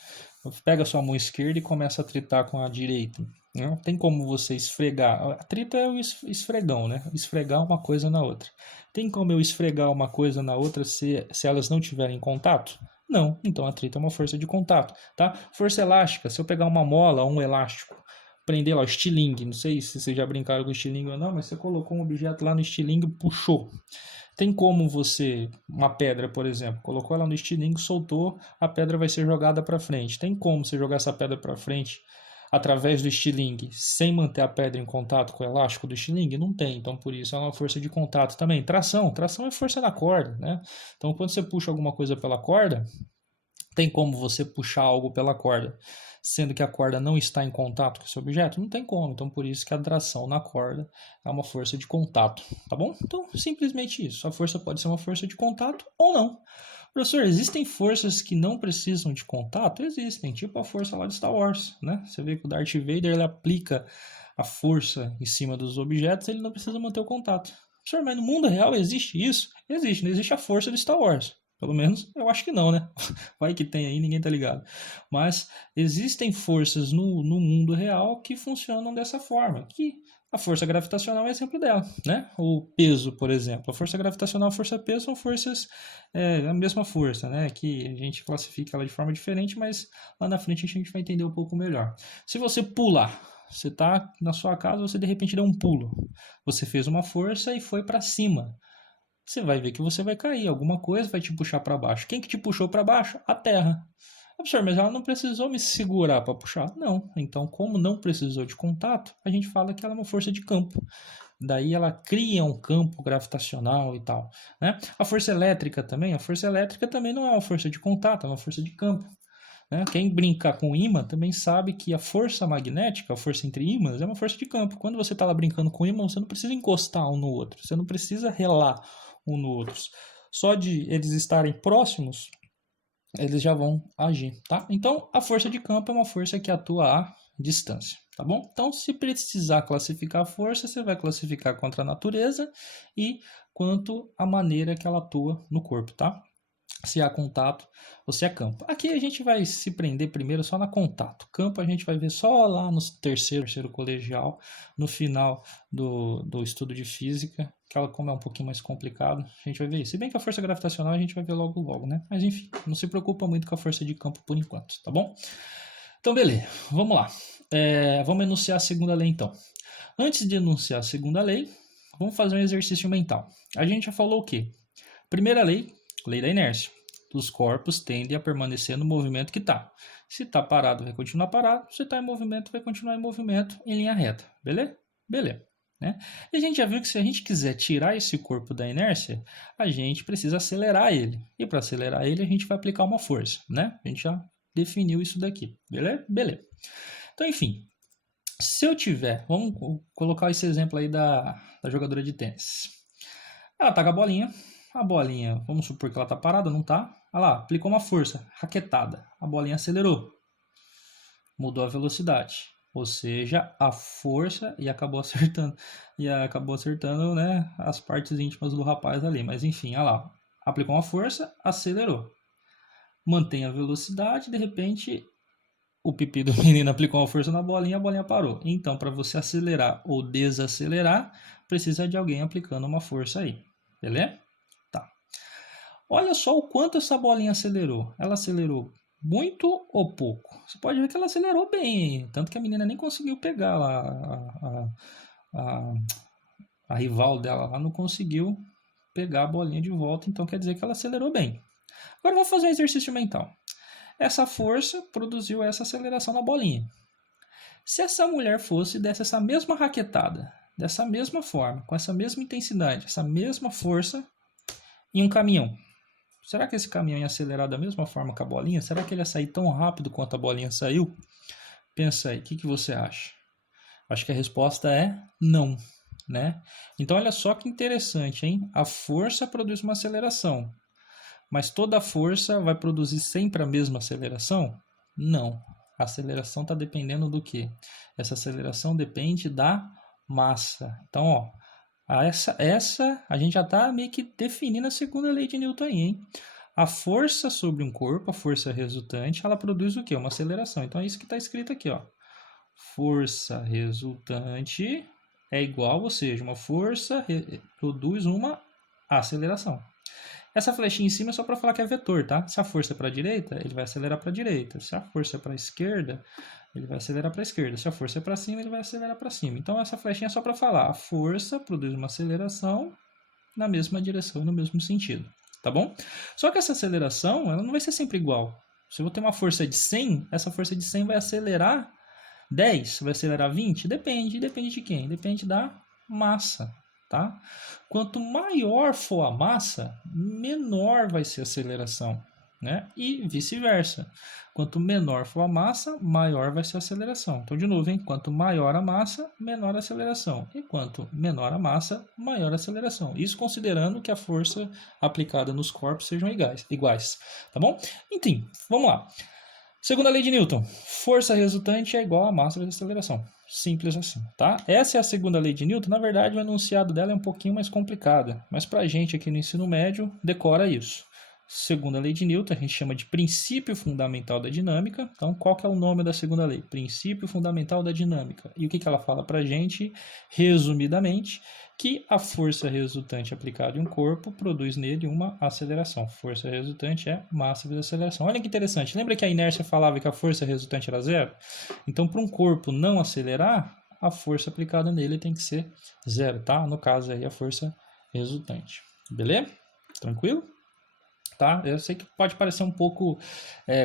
pega a sua mão esquerda e começa a atritar com a direita. Não tem como você esfregar. Atrito é o esfregão, né? Esfregar uma coisa na outra. Tem como eu esfregar uma coisa na outra se elas não tiverem contato? Não. Então, atrito é uma força de contato, tá? Força elástica. Se eu pegar uma mola ou um elástico, prender lá o estilingue. Não sei se vocês já brincaram com estilingue ou não, mas você colocou um objeto lá no estilingue e puxou. Tem como você, uma pedra, por exemplo, colocou ela no estilingue, soltou, a pedra vai ser jogada para frente. Tem como você jogar essa pedra para frente através do estilingue sem manter a pedra em contato com o elástico do estilingue? Não tem, então por isso é uma força de contato também. Tração é força na corda, né? Então quando você puxa alguma coisa pela corda, tem como você puxar algo pela corda, sendo que a corda não está em contato com esse objeto? Não tem como, então por isso que a tração na corda é uma força de contato, tá bom? Então, simplesmente isso, a força pode ser uma força de contato ou não. Professor, existem forças que não precisam de contato? Existem, tipo a força lá de Star Wars, né? Você vê que o Darth Vader, ele aplica a força em cima dos objetos, ele não precisa manter o contato. Professor, mas no mundo real existe isso? Existe, não existe a força de Star Wars. Pelo menos eu acho que não, né? Vai que tem aí, ninguém tá ligado. Mas existem forças no mundo real que funcionam dessa forma. Que a força gravitacional é exemplo dela, né? O peso, por exemplo. A força gravitacional e a força-peso são forças, a mesma força, né? Que a gente classifica ela de forma diferente, mas lá na frente a gente vai entender um pouco melhor. Se você pular, você está na sua casa, você de repente deu um pulo. Você fez uma força e foi para cima. Você vai ver que você vai cair, alguma coisa vai te puxar para baixo. Quem que te puxou para baixo? A Terra. Professor, mas ela não precisou me segurar para puxar? Não. Então, como não precisou de contato, a gente fala que ela é uma força de campo. Daí ela cria um campo gravitacional e tal, né? A força elétrica também não é uma força de contato, é uma força de campo. Né? Quem brinca com ímã também sabe que a força magnética, a força entre ímãs, é uma força de campo. Quando você está lá brincando com ímã, você não precisa encostar um no outro, você não precisa relar um no outro. Só de eles estarem próximos, eles já vão agir, tá? Então, a força de campo é uma força que atua à distância, tá bom? Então, se precisar classificar a força, você vai classificar contra a natureza e quanto à maneira que ela atua no corpo, tá? Se há contato ou se é campo. Aqui a gente vai se prender primeiro só na contato. Campo a gente vai ver só lá no terceiro colegial, no final do estudo de física, que ela, como é um pouquinho mais complicado, a gente vai ver isso. Se bem que a força gravitacional a gente vai ver logo, né? Mas enfim, não se preocupa muito com a força de campo por enquanto, tá bom? Então, beleza, vamos lá. Vamos enunciar a segunda lei então. Antes de enunciar a segunda lei, vamos fazer um exercício mental. A gente já falou o quê? Primeira lei, lei da inércia. Os corpos tendem a permanecer no movimento que está. Se está parado, vai continuar parado. Se está em movimento, vai continuar em movimento em linha reta. Beleza? Beleza. Né? E a gente já viu que se a gente quiser tirar esse corpo da inércia, a gente precisa acelerar ele. E para acelerar ele, a gente vai aplicar uma força. Né? A gente já definiu isso daqui. Beleza? Beleza. Então, enfim. Se eu tiver... Vamos colocar esse exemplo aí da jogadora de tênis. Ela tá com a bolinha, vamos supor que ela tá parada, não tá? Olha lá, aplicou uma força, raquetada, a bolinha acelerou, mudou a velocidade, ou seja, a força e acabou acertando, né, as partes íntimas do rapaz ali, mas enfim, olha lá, aplicou uma força, acelerou, mantém a velocidade, de repente o pipi do menino aplicou uma força na bolinha, a bolinha parou. Então, para você acelerar ou desacelerar, precisa de alguém aplicando uma força aí, beleza? Olha só o quanto essa bolinha acelerou. Ela acelerou muito ou pouco? Você pode ver que ela acelerou bem, tanto que a menina nem conseguiu pegar lá, a rival dela lá não conseguiu pegar a bolinha de volta, então quer dizer que ela acelerou bem. Agora vamos fazer um exercício mental. Essa força produziu essa aceleração na bolinha. Se essa mulher fosse e desse essa mesma raquetada, dessa mesma forma, com essa mesma intensidade, essa mesma força, em um caminhão, será que esse caminhão ia acelerar da mesma forma que a bolinha? Será que ele ia sair tão rápido quanto a bolinha saiu? Pensa aí, o que você acha? Acho que a resposta é não, né? Então olha só que interessante, hein? A força produz uma aceleração, mas toda força vai produzir sempre a mesma aceleração? Não. A aceleração está dependendo do quê? Essa aceleração depende da massa. Então, ó, essa a gente já está meio que definindo a segunda lei de Newton aí, hein? A força sobre um corpo, a força resultante, ela produz o quê? Uma aceleração. Então é isso que está escrito aqui, ó. Força resultante é igual, ou seja, uma força produz uma aceleração. Essa flechinha em cima é só para falar que é vetor, tá? Se a força é para a direita, ele vai acelerar para a direita. Se a força é para a esquerda, ele vai acelerar para a esquerda. Se a força é para cima, ele vai acelerar para cima. Então, essa flechinha é só para falar. A força produz uma aceleração na mesma direção, no mesmo sentido. Tá bom? Só que essa aceleração, ela não vai ser sempre igual. Se eu ter uma força de 100, essa força de 100 vai acelerar 10, vai acelerar 20? Depende de quem? Depende da massa. Tá? Quanto maior for a massa, menor vai ser a aceleração, né? E vice-versa. Quanto menor for a massa, maior vai ser a aceleração. Então, de novo, hein? Quanto maior a massa, menor a aceleração. E quanto menor a massa, maior a aceleração. Isso considerando que a força aplicada nos corpos sejam iguais. Tá bom? Enfim, vamos lá. Segunda lei de Newton, força resultante é igual a massa vezes aceleração. Simples assim, tá? Essa é a segunda lei de Newton. Na verdade, o enunciado dela é um pouquinho mais complicado, mas pra gente aqui no ensino médio, decora isso. Segunda lei de Newton, a gente chama de princípio fundamental da dinâmica. Então, qual que é o nome da segunda lei? Princípio fundamental da dinâmica. E o que ela fala pra gente, resumidamente, que a força resultante aplicada em um corpo produz nele uma aceleração. Força resultante é massa vezes aceleração. Olha que interessante. Lembra que a inércia falava que a força resultante era zero? Então, para um corpo não acelerar, a força aplicada nele tem que ser zero, tá? No caso aí, a força resultante. Beleza? Tranquilo? Tá? Eu sei que pode parecer um pouco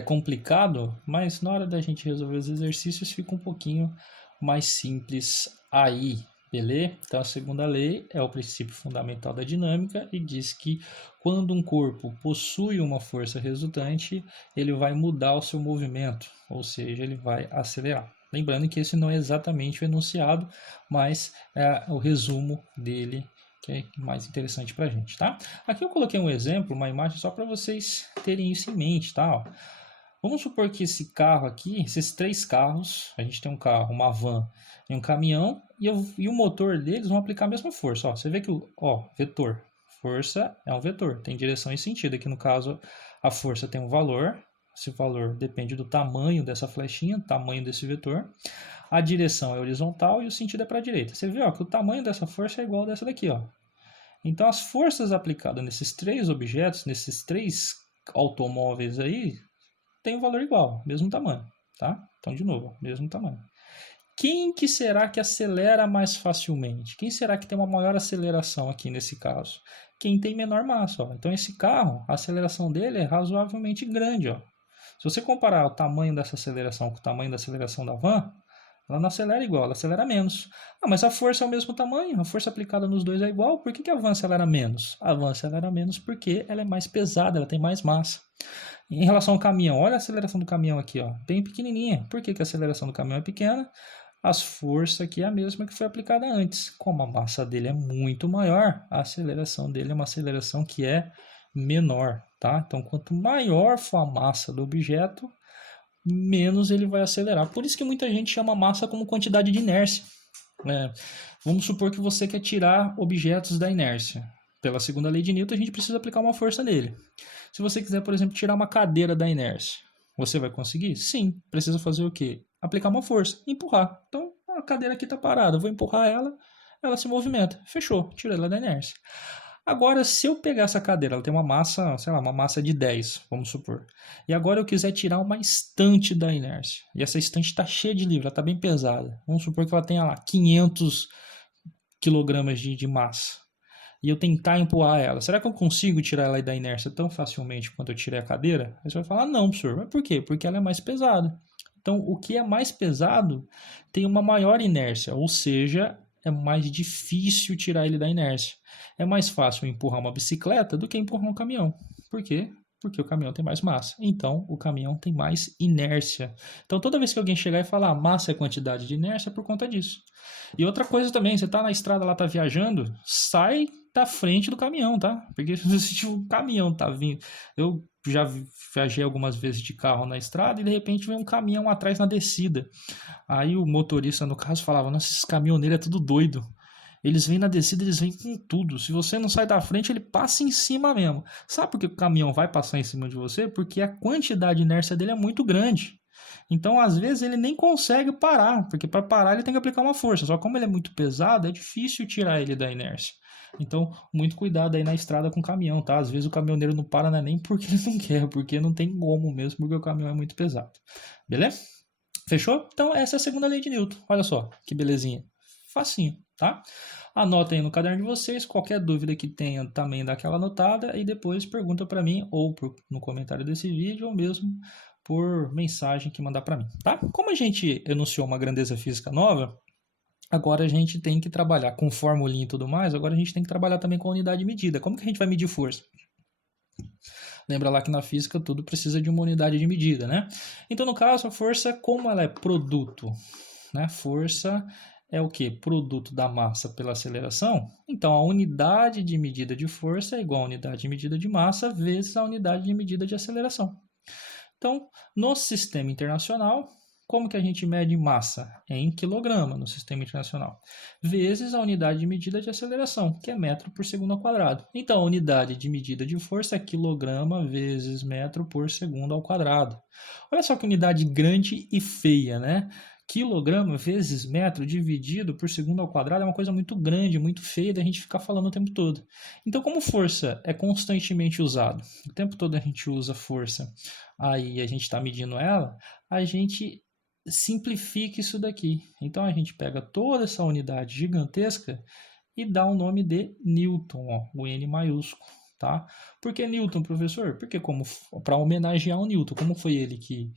complicado, mas na hora da gente resolver os exercícios fica um pouquinho mais simples aí, beleza? Então a segunda lei é o princípio fundamental da dinâmica e diz que quando um corpo possui uma força resultante, ele vai mudar o seu movimento, ou seja, ele vai acelerar. Lembrando que esse não é exatamente o enunciado, mas é o resumo dele que é mais interessante para a gente, tá? Aqui eu coloquei um exemplo, uma imagem só para vocês terem isso em mente, tá? Ó, vamos supor que esse carro aqui, esses 3 carros, a gente tem um carro, uma van e um caminhão, e o motor deles vão aplicar a mesma força. Ó, você vê que vetor, força é um vetor, tem direção e sentido. Aqui no caso, a força tem um valor, esse valor depende do tamanho dessa flechinha, tamanho desse vetor. A direção é horizontal e o sentido é para a direita. Você vê que o tamanho dessa força é igual dessa daqui. Ó. Então, as forças aplicadas nesses 3 objetos, nesses 3 automóveis aí, tem um valor igual, mesmo tamanho. Tá? Então, de novo, mesmo tamanho. Quem que será que acelera mais facilmente? Quem será que tem uma maior aceleração aqui nesse caso? Quem tem menor massa. Ó. Então, esse carro, a aceleração dele é razoavelmente grande. Ó. Se você comparar o tamanho dessa aceleração com o tamanho da aceleração da van, ela não acelera igual, ela acelera menos. Ah, mas a força é o mesmo tamanho, a força aplicada nos dois é igual, por que a van acelera menos? A van acelera menos porque ela é mais pesada, ela tem mais massa. Em relação ao caminhão, olha a aceleração do caminhão aqui, ó, bem pequenininha. Por que a aceleração do caminhão é pequena? As forças aqui é a mesma que foi aplicada antes. Como a massa dele é muito maior, a aceleração dele é uma aceleração que é menor, tá? Então, quanto maior for a massa do objeto, menos ele vai acelerar. Por isso que muita gente chama massa como quantidade de inércia. Vamos supor que você quer tirar objetos da inércia. Pela segunda lei de Newton, a gente precisa aplicar uma força nele. Se você quiser, por exemplo, tirar uma cadeira da inércia, você vai conseguir? Sim. Precisa fazer o quê? Aplicar uma força, empurrar. Então, a cadeira aqui está parada, eu vou empurrar ela, ela se movimenta. Fechou, tirei ela da inércia. Agora, se eu pegar essa cadeira, ela tem uma massa, sei lá, uma massa de 10, vamos supor. E agora eu quiser tirar uma estante da inércia. E essa estante está cheia de livro, ela está bem pesada. Vamos supor que ela tenha lá 500 kg de massa. E eu tentar empurrar ela. Será que eu consigo tirar ela da inércia tão facilmente quanto eu tirei a cadeira? Aí você vai falar, não, professor. Mas por quê? Porque ela é mais pesada. Então, o que é mais pesado tem uma maior inércia, ou seja, é mais difícil tirar ele da inércia. É mais fácil empurrar uma bicicleta do que empurrar um caminhão. Por quê? Porque o caminhão tem mais massa. Então, o caminhão tem mais inércia. Então, toda vez que alguém chegar e falar massa é quantidade de inércia, é por conta disso. E outra coisa também, você está na estrada lá, está viajando, sai da frente do caminhão, tá? Porque se o caminhão tá vindo... Eu já viajei algumas vezes de carro na estrada e de repente vem um caminhão atrás na descida. Aí o motorista, no caso, falava, nossa, esses caminhoneiros é tudo doido. Eles vêm na descida, eles vêm com tudo. Se você não sai da frente, ele passa em cima mesmo. Sabe por que o caminhão vai passar em cima de você? Porque a quantidade de inércia dele é muito grande. Então, às vezes, ele nem consegue parar, porque para parar ele tem que aplicar uma força. Só que como ele é muito pesado, é difícil tirar ele da inércia. Então, muito cuidado aí na estrada com o caminhão, tá? Às vezes o caminhoneiro não para, não é nem porque ele não quer, porque não tem como mesmo, porque o caminhão é muito pesado. Beleza? Fechou? Então, essa é a segunda lei de Newton. Olha só, que belezinha. Facinho, tá? Anota aí no caderno de vocês, qualquer dúvida que tenha também dá aquela anotada e depois pergunta para mim ou no comentário desse vídeo ou mesmo por mensagem que mandar para mim, tá? Como a gente enunciou uma grandeza física nova, agora a gente tem que trabalhar com formulinha e tudo mais, agora a gente tem que trabalhar também com a unidade de medida. Como que a gente vai medir força? Lembra lá que na física tudo precisa de uma unidade de medida, né? Então, no caso, a força, como ela é produto, né? Força é o quê? Produto da massa pela aceleração. Então, a unidade de medida de força é igual a unidade de medida de massa vezes a unidade de medida de aceleração. Então, no sistema internacional, como que a gente mede massa? É em quilograma no sistema internacional. Vezes a unidade de medida de aceleração, que é metro por segundo ao quadrado. Então, a unidade de medida de força é quilograma vezes metro por segundo ao quadrado. Olha só que unidade grande e feia, né? Quilograma vezes metro dividido por segundo ao quadrado é uma coisa muito grande, muito feia da gente ficar falando o tempo todo. Então, como força é constantemente usado, o tempo todo a gente usa força, aí a gente está medindo ela, a gente simplifica isso daqui. Então, a gente pega toda essa unidade gigantesca e dá o nome de Newton, ó, o N maiúsculo. Tá? Por que Newton, professor? Porque para homenagear o Newton, como foi ele que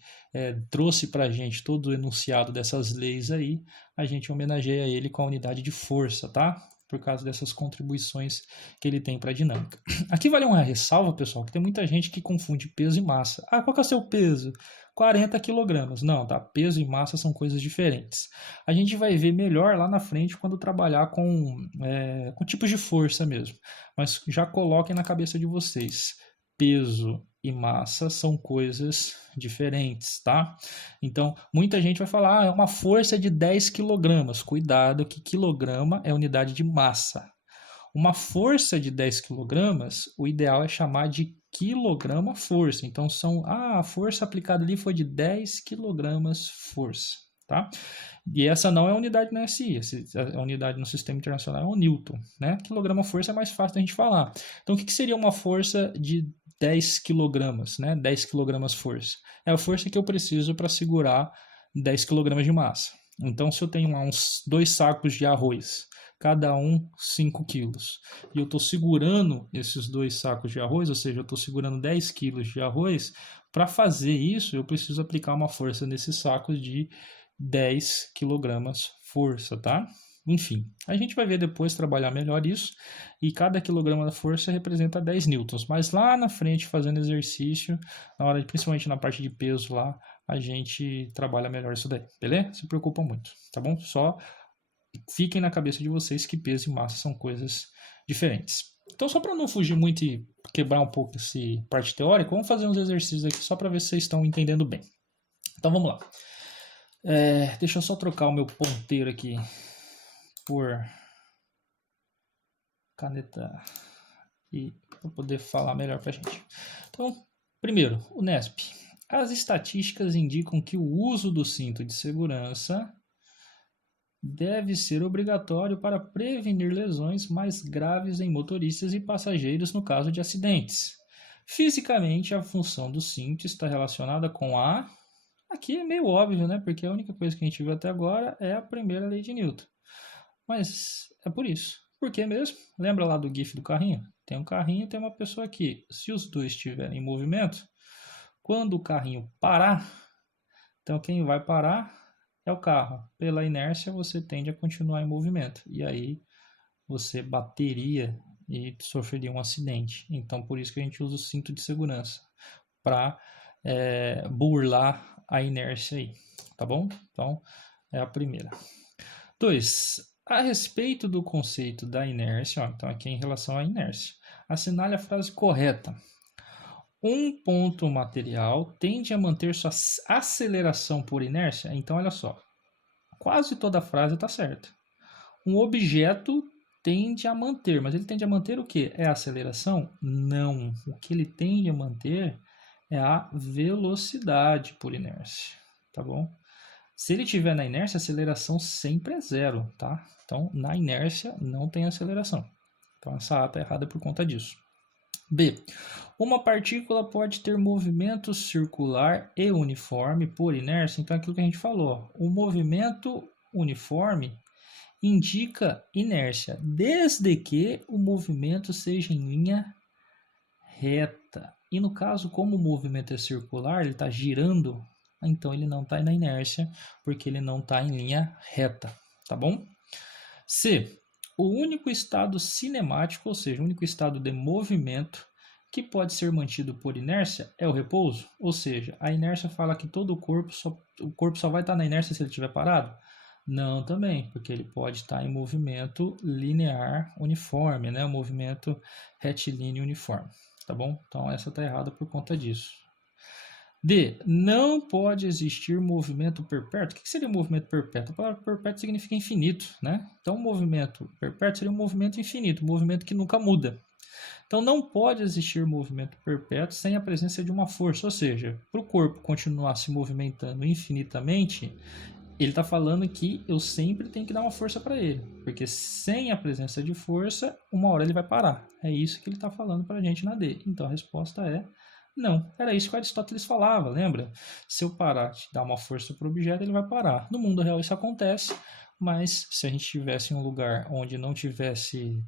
trouxe para a gente todo o enunciado dessas leis aí, a gente homenageia ele com a unidade de força, tá? Por causa dessas contribuições que ele tem para a dinâmica. Aqui vale uma ressalva, pessoal, que tem muita gente que confunde peso e massa. Ah, qual que é o seu peso? 40 quilogramas. Não, tá? Peso e massa são coisas diferentes. A gente vai ver melhor lá na frente quando trabalhar com tipos de força mesmo. Mas já coloquem na cabeça de vocês. Peso e massa são coisas diferentes, tá? Então, muita gente vai falar, é uma força de 10 quilogramas. Cuidado que quilograma é unidade de massa. Uma força de 10 quilogramas, o ideal é chamar de quilograma força. Então, a força aplicada ali foi de 10 quilogramas força, tá? E essa não é a unidade na SI, a unidade no sistema internacional é o Newton, né? Quilograma força é mais fácil da gente falar. Então, o que seria uma força de 10 quilogramas, né? 10 quilogramas força. É a força que eu preciso para segurar 10 quilogramas de massa. Então, se eu tenho lá uns 2 sacos de arroz, cada um 5 quilos, e eu estou segurando esses 2 sacos de arroz, ou seja, eu estou segurando 10 quilos de arroz, para fazer isso, eu preciso aplicar uma força nesses sacos de 10 quilogramas força, tá? Enfim, a gente vai ver depois trabalhar melhor isso, e cada quilograma da força representa 10 newtons, mas lá na frente, fazendo exercício, na hora principalmente na parte de peso lá, a gente trabalha melhor isso daí, beleza? Se preocupa muito, tá bom? Só fiquem na cabeça de vocês que peso e massa são coisas diferentes. Então, só para não fugir muito e quebrar um pouco esse parte teórica, vamos fazer uns exercícios aqui só para ver se vocês estão entendendo bem. Então, vamos lá. Deixa eu só trocar o meu ponteiro aqui por caneta e para poder falar melhor para a gente. Então, primeiro, o NESP. As estatísticas indicam que o uso do cinto de segurança deve ser obrigatório para prevenir lesões mais graves em motoristas e passageiros no caso de acidentes. Fisicamente, a função do cinto está relacionada com a... Aqui é meio óbvio, né? Porque a única coisa que a gente viu até agora é a primeira lei de Newton. Mas é por isso. Por que mesmo? Lembra lá do GIF do carrinho? Tem um carrinho e tem uma pessoa aqui. Se os dois estiverem em movimento, quando o carrinho parar, então quem vai parar é o carro. Pela inércia, você tende a continuar em movimento. E aí, você bateria e sofreria um acidente. Então, por isso que a gente usa o cinto de segurança. Para burlar a inércia aí. Tá bom? Então, é a primeira. 2. A respeito do conceito da inércia, então aqui em relação à inércia, assinale a frase correta. Um ponto material tende a manter sua aceleração por inércia. Então, olha só. Quase toda a frase está certa. Um objeto tende a manter, mas ele tende a manter o quê? É a aceleração? Não. O que ele tende a manter é a velocidade por inércia. Tá bom? Se ele estiver na inércia, a aceleração sempre é zero, tá? Então, na inércia não tem aceleração. Então, essa A está errada por conta disso. B. Uma partícula pode ter movimento circular e uniforme por inércia. Então, aquilo que a gente falou. O movimento uniforme indica inércia, desde que o movimento seja em linha reta. E no caso, como o movimento é circular, ele está girando, então ele não está na inércia, porque ele não está em linha reta. Tá bom? C. O único estado cinemático, ou seja, o único estado de movimento que pode ser mantido por inércia é o repouso. Ou seja, a inércia fala que todo o corpo só vai estar na inércia se ele estiver parado? Não, também, porque ele pode estar em movimento linear uniforme, né? O movimento retilíneo uniforme, tá bom? Então essa está errada por conta disso. D. Não pode existir movimento perpétuo. O que seria movimento perpétuo? A palavra perpétuo significa infinito, né? Então, movimento perpétuo seria um movimento infinito, um movimento que nunca muda. Então, não pode existir movimento perpétuo sem a presença de uma força. Ou seja, para o corpo continuar se movimentando infinitamente, ele está falando que eu sempre tenho que dar uma força para ele. Porque sem a presença de força, uma hora ele vai parar. É isso que ele está falando para a gente na D. Então, a resposta é... não, era isso que Aristóteles falava, lembra? Se eu parar de dar uma força para o objeto, ele vai parar. No mundo real isso acontece, mas se a gente estivesse em um lugar onde não tivesse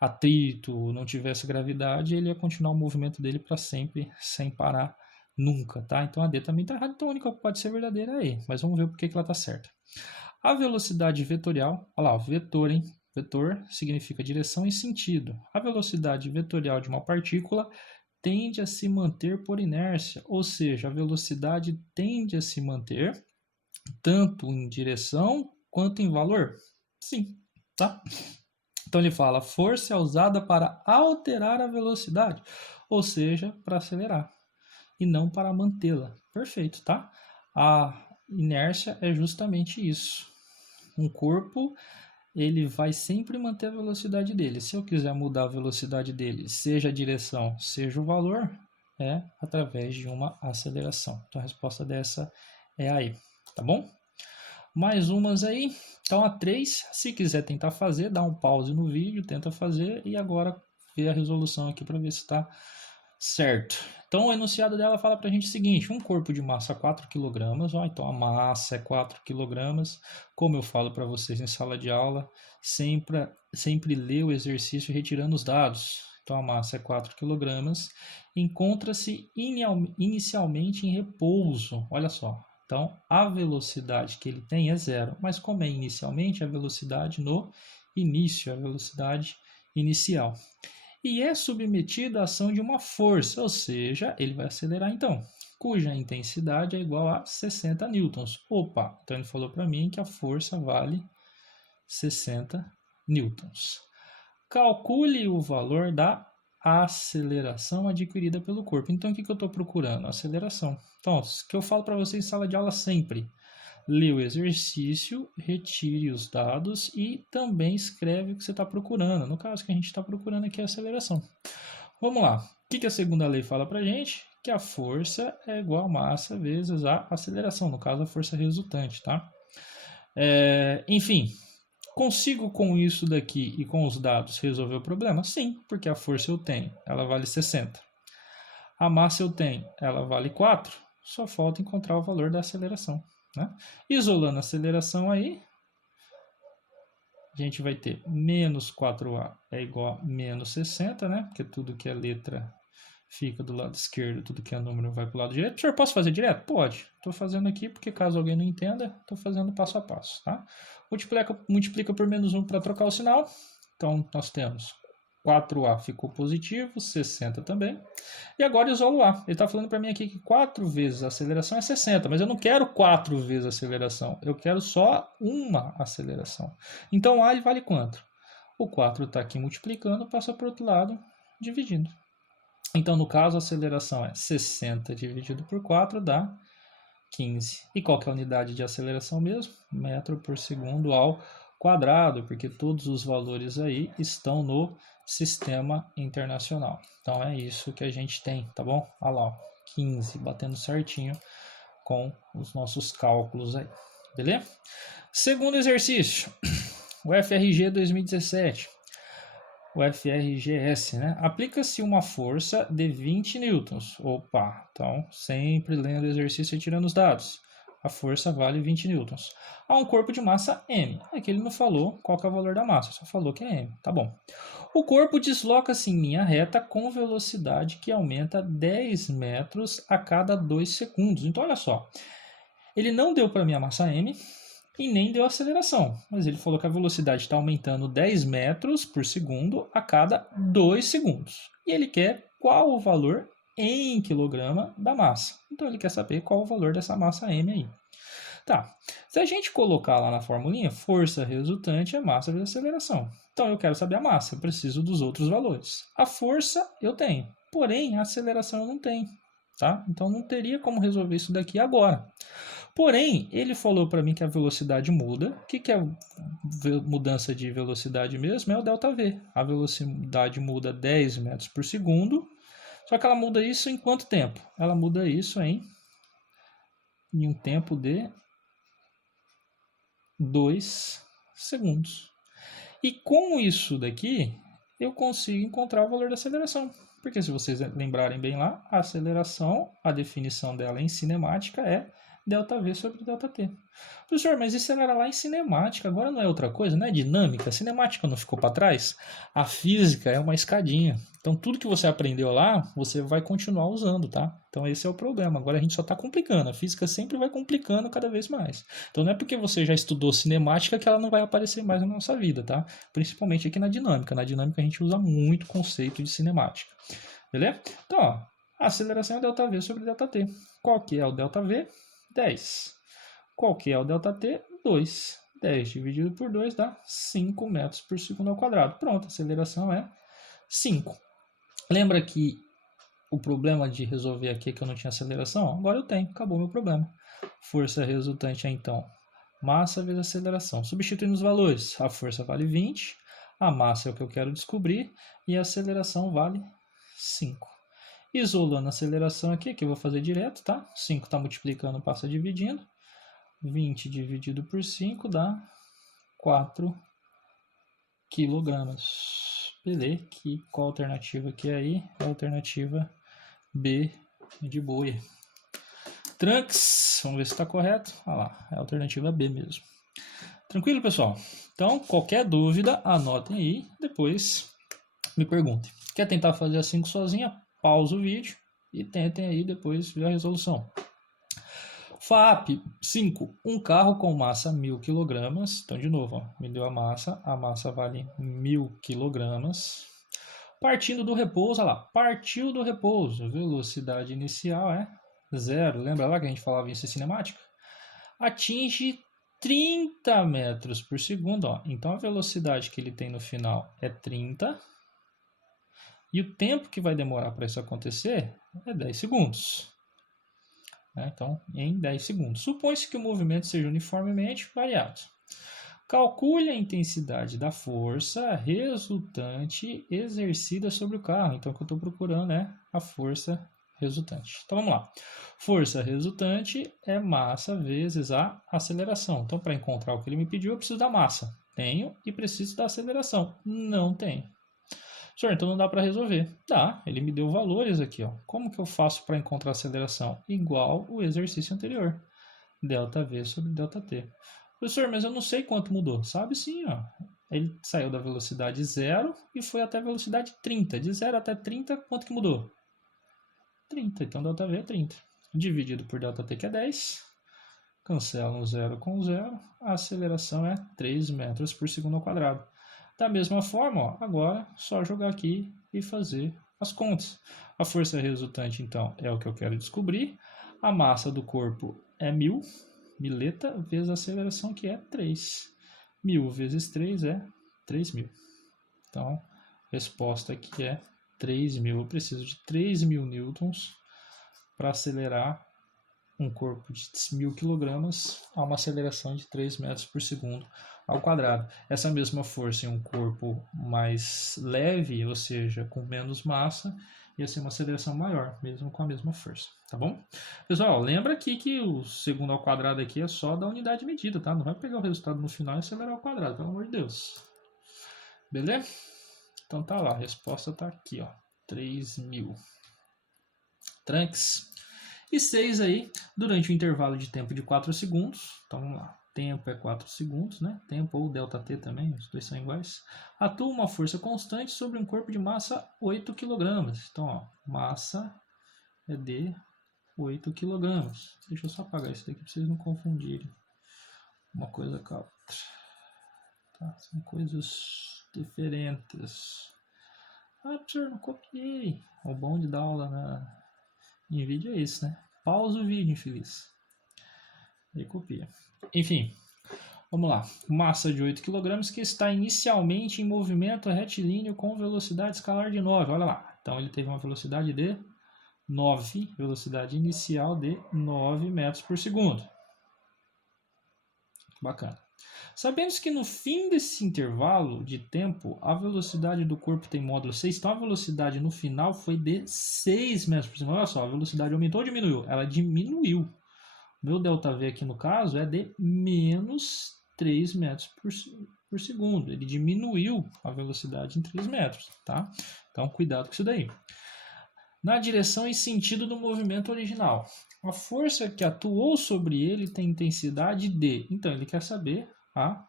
atrito, não tivesse gravidade, ele ia continuar o movimento dele para sempre, sem parar nunca, tá? Então a D também está errada, então a única que pode ser verdadeira aí, mas vamos ver por que ela está certa. A velocidade vetorial, olha lá, o vetor, hein? Vetor significa direção e sentido. A velocidade vetorial de uma partícula tende a se manter por inércia, ou seja, a velocidade tende a se manter tanto em direção quanto em valor? Sim, tá? Então ele fala, força é usada para alterar a velocidade, ou seja, para acelerar, e não para mantê-la. Perfeito, tá? A inércia é justamente isso. Um corpo, ele vai sempre manter a velocidade dele. Se eu quiser mudar a velocidade dele, seja a direção, seja o valor, é através de uma aceleração. Então a resposta dessa é a E, tá bom? Mais umas aí. Então a 3, se quiser tentar fazer, dá um pause no vídeo, tenta fazer e agora vê a resolução aqui para ver se está certo. Então o enunciado dela fala para a gente o seguinte, um corpo de massa 4 kg, então a massa é 4 kg, como eu falo para vocês em sala de aula, sempre lê o exercício retirando os dados. Então a massa é 4 kg, encontra-se inicialmente em repouso, olha só. Então, a velocidade que ele tem é zero, mas como é inicialmente, a velocidade no início, a velocidade inicial. E é submetido à ação de uma força, ou seja, ele vai acelerar então, cuja intensidade é igual a 60 newtons. Opa, então ele falou para mim que a força vale 60 newtons. Calcule o valor da aceleração adquirida pelo corpo. Então, o que eu estou procurando? Aceleração. Então, o que eu falo para vocês em sala de aula sempre. Lê o exercício, retire os dados e também escreve o que você está procurando. No caso que a gente está procurando aqui é a aceleração. Vamos lá. O que a segunda lei fala para a gente? Que a força é igual a massa vezes a aceleração. No caso, a força resultante, tá? Enfim... Consigo com isso daqui e com os dados resolver o problema? Sim, porque a força eu tenho, ela vale 60. A massa eu tenho, ela vale 4. Só falta encontrar o valor da aceleração, né? Isolando a aceleração aí, a gente vai ter menos 4A é igual a menos 60, né? Porque tudo que é letra fica do lado esquerdo, tudo que é número vai para o lado direito. Professor, posso fazer direto? Pode. Estou fazendo aqui porque caso alguém não entenda, estou fazendo passo a passo, tá? Multiplica por menos 1 para trocar o sinal. Então, nós temos 4A ficou positivo, 60 também. E agora isolo A. Ele está falando para mim aqui que 4 vezes a aceleração é 60, mas eu não quero 4 vezes a aceleração. Eu quero só uma aceleração. Então, A vale quanto? O 4 está aqui multiplicando, passa para o outro lado, dividindo. Então, no caso, a aceleração é 60 dividido por 4 dá 15. E qual que é a unidade de aceleração mesmo? Metro por segundo ao quadrado, porque todos os valores aí estão no sistema internacional. Então, é isso que a gente tem, tá bom? Olha lá, 15, batendo certinho com os nossos cálculos aí, beleza? Segundo exercício, o FRG 2017. O FRGS, né? Aplica-se uma força de 20 newtons. Opa, então sempre lendo o exercício e tirando os dados. A força vale 20 newtons. Há um corpo de massa M. Aqui ele não falou qual que é o valor da massa, só falou que é M. Tá bom. O corpo desloca-se em linha reta com velocidade que aumenta 10 metros a cada 2 segundos. Então, olha só. Ele não deu para mim a massa M e nem deu aceleração, mas ele falou que a velocidade está aumentando 10 metros por segundo a cada 2 segundos. E ele quer qual o valor em quilograma da massa. Então ele quer saber qual o valor dessa massa M aí. Tá, se a gente colocar lá na formulinha, força resultante é massa vezes aceleração. Então eu quero saber a massa, eu preciso dos outros valores. A força eu tenho, porém a aceleração eu não tenho. Tá? Então não teria como resolver isso daqui agora. Porém, ele falou para mim que a velocidade muda. O que é mudança de velocidade mesmo? É o ΔV. A velocidade muda 10 metros por segundo. Só que ela muda isso em quanto tempo? Ela muda isso em um tempo de 2 segundos. E com isso daqui, eu consigo encontrar o valor da aceleração. Porque se vocês lembrarem bem lá, a aceleração, a definição dela em cinemática é ΔV sobre ΔT. Professor, mas isso era lá em cinemática, agora não é outra coisa, não é dinâmica? A cinemática não ficou para trás? A física é uma escadinha. Então tudo que você aprendeu lá, você vai continuar usando, tá? Então esse é o problema. Agora a gente só está complicando. A física sempre vai complicando cada vez mais. Então não é porque você já estudou cinemática que ela não vai aparecer mais na nossa vida, tá? Principalmente aqui na dinâmica. Na dinâmica a gente usa muito conceito de cinemática. Beleza? Então, ó, a aceleração é ΔV sobre ΔT. Qual que é o ΔV? 10. Qual que é o ΔT? 2. 10 dividido por 2 dá 5 metros por segundo ao quadrado. Pronto, a aceleração é 5. Lembra que o problema de resolver aqui é que eu não tinha aceleração? Agora eu tenho, acabou o meu problema. Força resultante é então massa vezes aceleração. Substituindo os valores, a força vale 20, a massa é o que eu quero descobrir e a aceleração vale 5. Isolando a aceleração aqui, que eu vou fazer direto, tá? 5 está multiplicando, passa dividindo. 20 dividido por 5 dá 4 quilogramas. Beleza, qual a alternativa que é aí? A alternativa B de boia. Trunks, vamos ver se está correto. Olha lá, é a alternativa B mesmo. Tranquilo, pessoal? Então, qualquer dúvida, anotem aí, depois me perguntem. Quer tentar fazer assim sozinha? Pausa o vídeo e tentem aí depois ver a resolução. FAP 5, um carro com massa 1000 kg. Então, de novo, ó, me deu a massa vale 1000 kg. Partindo do repouso, olha lá, partiu do repouso, velocidade inicial é 0. Lembra lá que a gente falava isso em cinemática? Atinge 30 metros por segundo, ó. Então a velocidade que ele tem no final é 30. E o tempo que vai demorar para isso acontecer é 10 segundos. Então, em 10 segundos. Supõe-se que o movimento seja uniformemente variado. Calcule a intensidade da força resultante exercida sobre o carro. Então, o que eu estou procurando é a força resultante. Então, vamos lá. Força resultante é massa vezes a aceleração. Então, para encontrar o que ele me pediu, eu preciso da massa. Tenho e preciso da aceleração. Não tenho. Senhor, então não dá para resolver. Dá, ele me deu valores aqui. Ó. Como que eu faço para encontrar a aceleração? Igual o exercício anterior. ΔV sobre ΔT. Professor, mas eu não sei quanto mudou. Sabe sim, ó. Ele saiu da velocidade 0 e foi até a velocidade 30. De 0 até 30, quanto que mudou? 30. Então, ΔV é 30. Dividido por ΔT, que é 10. Cancela um 0 com 0. A aceleração é 3 metros por segundo ao quadrado. Da mesma forma, ó, agora só jogar aqui e fazer as contas. A força resultante, então, é o que eu quero descobrir. A massa do corpo é 1000, mileta, vezes a aceleração, que é 3. 1000 vezes 3 é 3000. Então, a resposta aqui é 3000. Eu preciso de 3000 newtons para acelerar um corpo de 1000 kg a uma aceleração de 3 metros por segundo ao quadrado. Essa mesma força em um corpo mais leve, ou seja, com menos massa, ia ser uma aceleração maior, mesmo com a mesma força, tá bom? Pessoal, lembra aqui que o segundo ao quadrado aqui é só da unidade medida, tá? Não vai pegar o resultado no final e acelerar ao quadrado, pelo amor de Deus. Beleza? Então tá lá, a resposta tá aqui, ó, 3000. Trunks. E 6 aí, durante o intervalo de tempo de 4 segundos, então vamos lá, tempo é 4 segundos, né? Tempo ou ΔT também, os dois são iguais. Atua uma força constante sobre um corpo de massa 8 kg. Então, ó, massa é de 8 kg. Deixa eu só apagar isso daqui para vocês não confundirem uma coisa com a outra. Tá? São coisas diferentes. Ah, professor, não copiei. O bom de dar aula em vídeo é isso, né? Pausa o vídeo, infeliz. E copia. Enfim, vamos lá. Massa de 8 kg que está inicialmente em movimento retilíneo com velocidade escalar de 9. Olha lá. Então ele teve uma velocidade de 9, velocidade inicial de 9 metros por segundo. Bacana. Sabemos que no fim desse intervalo de tempo, a velocidade do corpo tem módulo 6, então a velocidade no final foi de 6 metros por segundo. Olha só, a velocidade aumentou ou diminuiu? Ela diminuiu. O meu ΔV aqui no caso é de menos 3 metros por segundo. Ele diminuiu a velocidade em 3 metros, tá? Então cuidado com isso daí. Na direção e sentido do movimento original. A força que atuou sobre ele tem intensidade D. Então ele quer saber a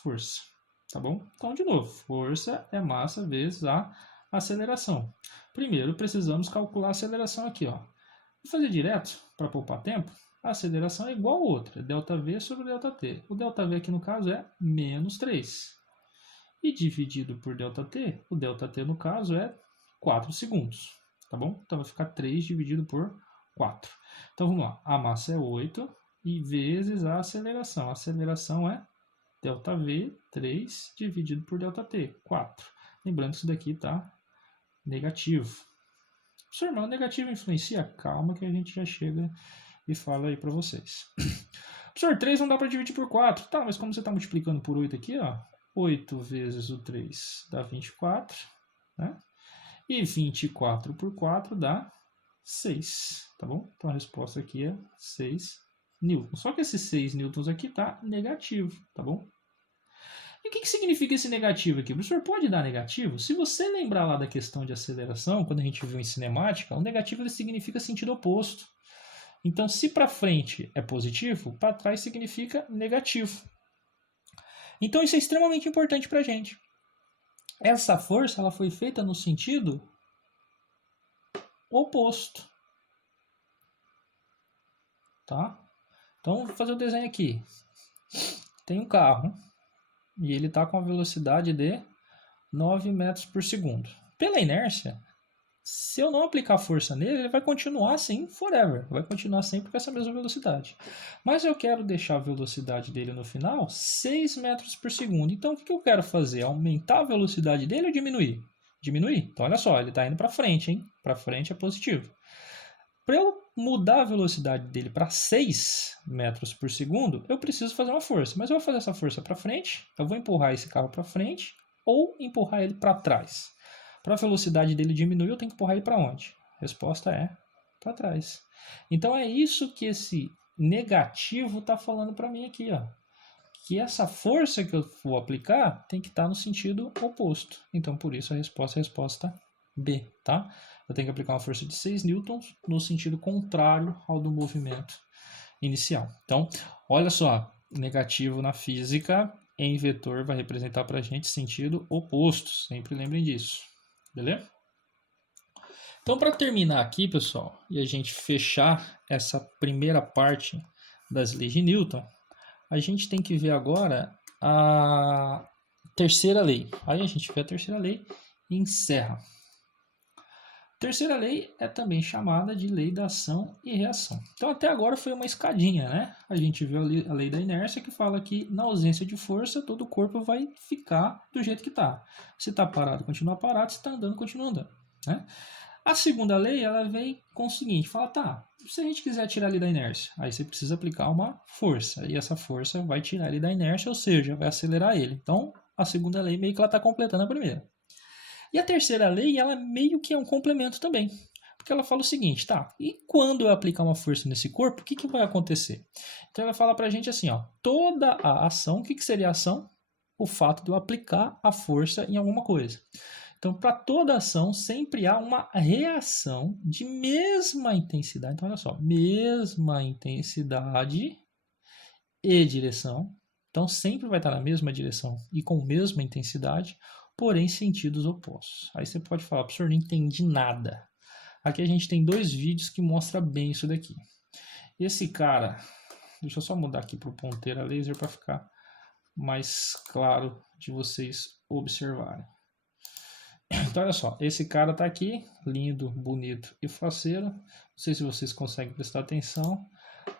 força, tá bom? Então, de novo, força é massa vezes a aceleração. Primeiro, precisamos calcular a aceleração aqui, ó. Vou fazer direto para poupar tempo. A aceleração é igual a outra, ΔV sobre ΔT. O ΔV aqui no caso é menos 3. E dividido por ΔT, o ΔT no caso é 4 segundos. tá bom? Então vai ficar 3 dividido por 4. Então vamos lá, a massa é 8 e vezes a aceleração. A aceleração é ΔV, 3 dividido por ΔT, 4. Lembrando que isso daqui está negativo. Professor, mas o negativo influencia? Calma que a gente já chega e fala aí para vocês. Professor, 3 não dá para dividir por 4. Tá, mas como você está multiplicando por 8 aqui, ó, 8 vezes o 3 dá 24, né? E 24 por 4 dá 6, tá bom? Então a resposta aqui é 6 newtons. Só que esse 6 newtons aqui está negativo, tá bom? E o que significa esse negativo aqui? O professor pode dar negativo? Se você lembrar lá da questão de aceleração, quando a gente viu em cinemática, o negativo ele significa sentido oposto. Então, se para frente é positivo, para trás significa negativo. Então, isso é extremamente importante para a gente. Essa força ela foi feita no sentido oposto. Tá? Então, vou fazer o desenho aqui. Tem um carro e ele está com a velocidade de 9 metros por segundo. Pela inércia, se eu não aplicar força nele, ele vai continuar assim forever. Vai continuar sempre com essa mesma velocidade. Mas eu quero deixar a velocidade dele no final 6 metros por segundo. Então, o que eu quero fazer? Aumentar a velocidade dele ou diminuir? Diminuir. Então, olha só, ele está indo para frente, hein? Para frente é positivo. Para eu mudar a velocidade dele para 6 metros por segundo, eu preciso fazer uma força. Mas eu vou fazer essa força para frente, eu vou empurrar esse carro para frente ou empurrar ele para trás. Para a velocidade dele diminuir, eu tenho que empurrar ele para onde? A resposta é para trás. Então é isso que esse negativo está falando para mim aqui, ó. Que essa força que eu vou aplicar tem que estar no sentido oposto. Então por isso a resposta B, tá? Eu tenho que aplicar uma força de 6 newtons no sentido contrário ao do movimento inicial. Então, olha só, negativo na física em vetor vai representar para a gente sentido oposto. Sempre lembrem disso, beleza? Então, para terminar aqui, pessoal, e a gente fechar essa primeira parte das leis de Newton, a gente tem que ver agora a terceira lei. Aí a gente vê a terceira lei e encerra. Terceira lei é também chamada de lei da ação e reação. Então até agora foi uma escadinha, né? A gente viu a lei da inércia que fala que na ausência de força todo o corpo vai ficar do jeito que está. Se está parado, continua parado. Se está andando, continua andando, né? A segunda lei ela vem com o seguinte, fala, tá, se a gente quiser tirar ele da inércia, aí você precisa aplicar uma força. E essa força vai tirar ele da inércia, ou seja, vai acelerar ele. Então a segunda lei meio que ela está completando a primeira. E a terceira lei, ela meio que é um complemento também. Porque ela fala o seguinte, tá, e quando eu aplicar uma força nesse corpo, o que vai acontecer? Então ela fala pra gente assim, ó, toda a ação, o que seria a ação? O fato de eu aplicar a força em alguma coisa. Então, para toda ação, sempre há uma reação de mesma intensidade. Então, olha só, mesma intensidade e direção. Então, sempre vai estar na mesma direção e com a mesma intensidade, porém sentidos opostos. Aí você pode falar, professor, não entendi nada. Aqui a gente tem 2 vídeos que mostram bem isso daqui. Esse cara, deixa eu só mudar aqui para o ponteiro a laser para ficar mais claro de vocês observarem. Então olha só, esse cara tá aqui, lindo, bonito e faceiro. Não sei se vocês conseguem prestar atenção,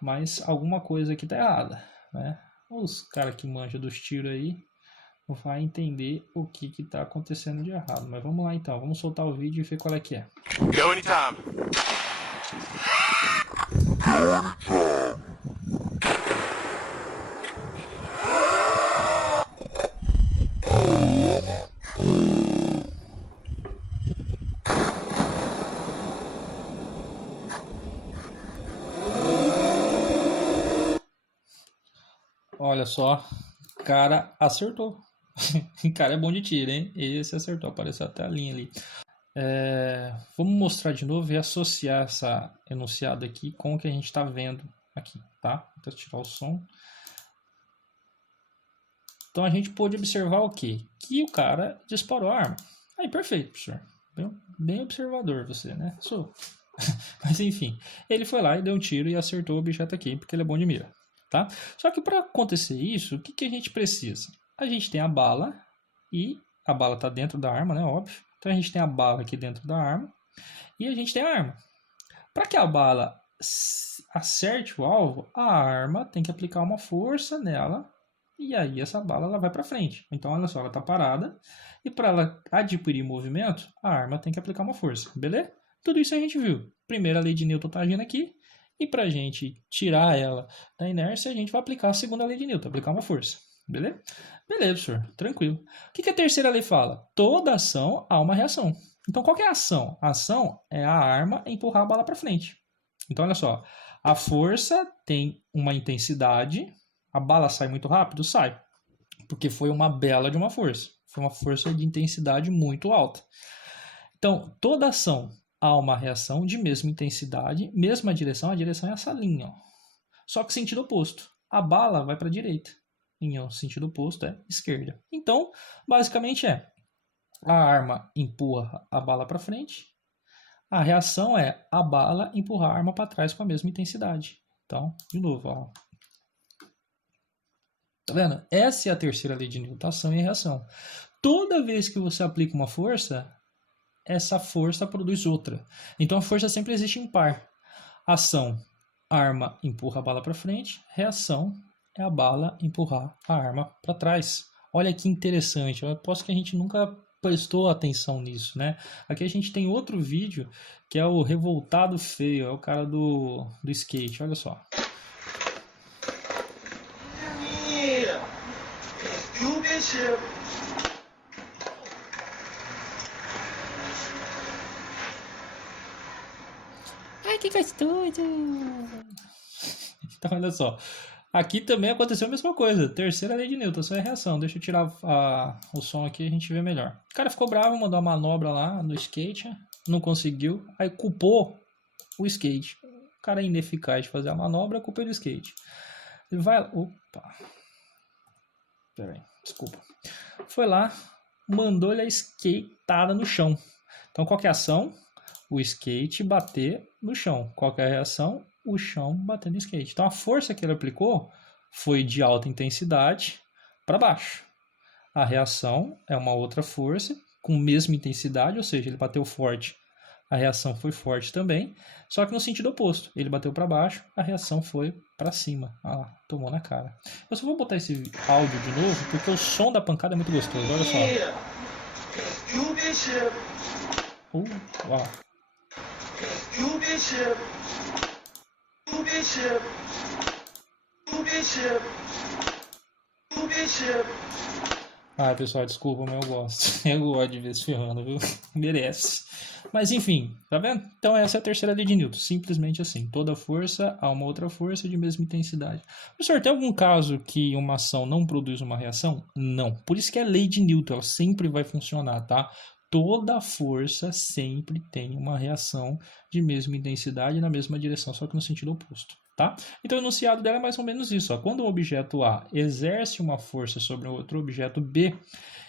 mas alguma coisa aqui tá errada, né? Os caras que manjam dos tiros aí vai entender o que está acontecendo de errado. Mas vamos lá então, vamos soltar o vídeo e ver qual é que é. Go anytime. Olha só, o cara acertou. O cara é bom de tiro, hein? Esse acertou, apareceu até a linha ali. Vamos mostrar de novo e associar essa enunciado aqui com o que a gente está vendo aqui, tá? Vou tirar o som. Então a gente pôde observar o quê? Que o cara disparou a arma. Aí, perfeito, professor. Bem observador você, né? Sou. Mas enfim, ele foi lá e deu um tiro e acertou o objeto aqui, porque ele é bom de mira, tá? Só que para acontecer isso, o que a gente precisa? A gente tem a bala e a bala está dentro da arma, né? Óbvio. Então a gente tem a bala aqui dentro da arma E a gente tem a arma. Para que a bala acerte o alvo, a arma tem que aplicar uma força nela e aí essa bala ela vai para frente. Então, olha só, ela está parada e para ela adquirir movimento, a arma tem que aplicar uma força, beleza? Tudo isso a gente viu. Primeiro, a lei de Newton está agindo aqui e para a gente tirar ela da inércia, a gente vai aplicar a segunda lei de Newton, aplicar uma força, beleza? Beleza, professor, tranquilo. O que a terceira lei fala? Toda ação há uma reação. Então, qual que é a ação? A ação é a arma empurrar a bala para frente. Então, olha só, a força tem uma intensidade, a bala sai muito rápido? Sai, porque foi uma bela de uma força. Foi uma força de intensidade muito alta. Então, toda ação há uma reação de mesma intensidade, mesma direção, a direção é essa linha, ó. Só que sentido oposto. A bala vai para a direita, em sentido oposto é esquerda. Então, basicamente a arma empurra a bala para frente, a reação é a bala empurrar a arma para trás com a mesma intensidade. Então, de novo, ó. Tá vendo? Essa é a terceira lei de Newton, ação e reação. Toda vez que você aplica uma força, essa força produz outra. Então a força sempre existe em par. Ação, arma empurra a bala para frente, reação é a bala empurrar a arma para trás. Olha que interessante, eu aposto que a gente nunca prestou atenção nisso, né? Aqui a gente tem outro vídeo que é o Revoltado Feio, é o cara do skate, olha só. Ai, que gostoso! Então, olha só. Aqui também aconteceu a mesma coisa. Terceira lei de Newton, só é reação. Deixa eu tirar o som aqui e a gente vê melhor. O cara ficou bravo, mandou uma manobra lá no skate, não conseguiu, aí culpou o skate. O cara é ineficaz de fazer a manobra, a culpa é do skate. Ele vai... Opa! Peraí, desculpa. Foi lá, mandou-lhe a skateada no chão. Então, qual que é a ação? O skate bater no chão. Qual que é a reação? O chão bater no skate. Então a força que ele aplicou foi de alta intensidade para baixo. A reação é uma outra força com mesma intensidade, ou seja, ele bateu forte. A reação foi forte também, só que no sentido oposto. Ele bateu para baixo, a reação foi para cima. Ah, tomou na cara. Eu só vou botar esse áudio de novo, porque o som da pancada é muito gostoso. Olha só. Uau. Ai, pessoal, desculpa, mas eu gosto. Eu gosto de ver se ferrando, viu? Merece. Mas enfim, tá vendo? Então essa é a terceira lei de Newton. Simplesmente assim. Toda força há uma outra força de mesma intensidade. Professor, tem algum caso que uma ação não produz uma reação? Não. Por isso que é a lei de Newton. Ela sempre vai funcionar, tá? Toda força sempre tem uma reação de mesma intensidade na mesma direção, só que no sentido oposto, tá? Então o enunciado dela é mais ou menos isso, ó. Quando um objeto A exerce uma força sobre outro objeto B,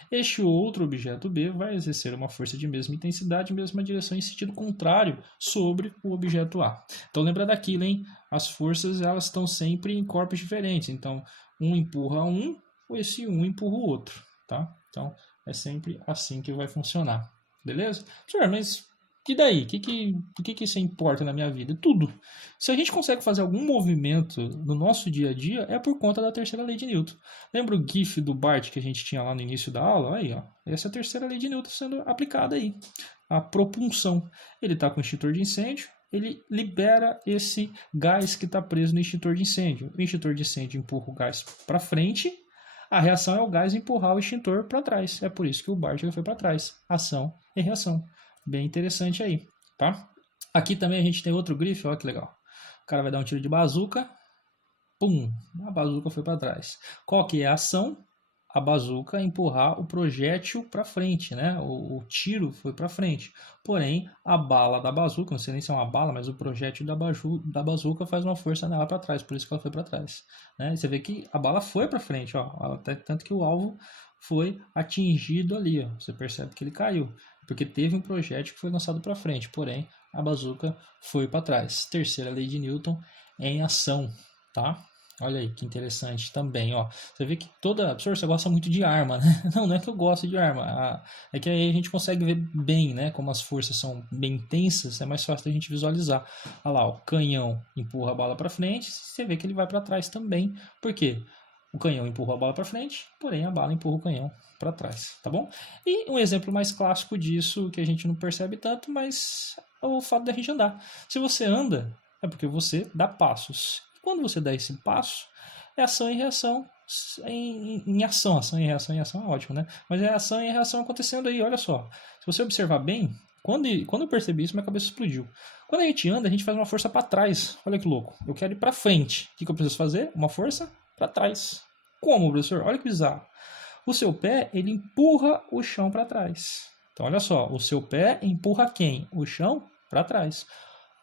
este outro objeto B vai exercer uma força de mesma intensidade, mesma direção em sentido contrário sobre o objeto A. Então lembra daquilo, hein? As forças elas estão sempre em corpos diferentes, então um empurra um, ou esse um empurra o outro, tá? Então é sempre assim que vai funcionar, beleza? Senhor, mas e daí? O que isso importa na minha vida? Tudo. Se a gente consegue fazer algum movimento no nosso dia a dia, é por conta da terceira lei de Newton. Lembra o GIF do Bart que a gente tinha lá no início da aula? Aí, ó. Essa é a terceira lei de Newton sendo aplicada aí. A propulsão. Ele está com o extintor de incêndio, ele libera esse gás que está preso no extintor de incêndio. O extintor de incêndio empurra o gás para frente. A reação é o gás empurrar o extintor para trás. É por isso que o Bart foi para trás. Ação e reação. Bem interessante aí, tá? Aqui também a gente tem outro grife, olha que legal. O cara vai dar um tiro de bazuca. Pum! A bazuca foi para trás. Qual que é a ação? A bazuca empurrar o projétil para frente, né? O tiro foi para frente. Porém, a bala da bazuca, não sei nem se é uma bala, mas o projétil da bazuca faz uma força nela para trás, por isso que ela foi para trás. Né? E você vê que a bala foi para frente, ó, tanto que o alvo foi atingido ali, ó. Você percebe que ele caiu, porque teve um projétil que foi lançado para frente, porém a bazuca foi para trás. Terceira lei de Newton em ação, tá? Olha aí, que interessante também, ó. Você vê que professor, você gosta muito de arma, né? Não, não é que eu gosto de arma. É que aí a gente consegue ver bem, né? Como as forças são bem intensas, é mais fácil da gente visualizar. Olha lá, o canhão empurra a bala para frente, você vê que ele vai para trás também. Por quê? O canhão empurra a bala para frente, porém a bala empurra o canhão para trás, tá bom? E um exemplo mais clássico disso, que a gente não percebe tanto, mas é o fato da gente andar. Se você anda, é porque você dá passos. Quando você dá esse passo, é ação e reação em ação. Ação e reação em ação é ótimo, né? Mas é ação e reação acontecendo aí, olha só. Se você observar bem, quando eu percebi isso, minha cabeça explodiu. Quando a gente anda, a gente faz uma força para trás. Olha que louco. Eu quero ir para frente. O que eu preciso fazer? Uma força para trás. Como, professor? Olha que bizarro. O seu pé, ele empurra o chão para trás. Então, olha só. O seu pé empurra quem? O chão para trás.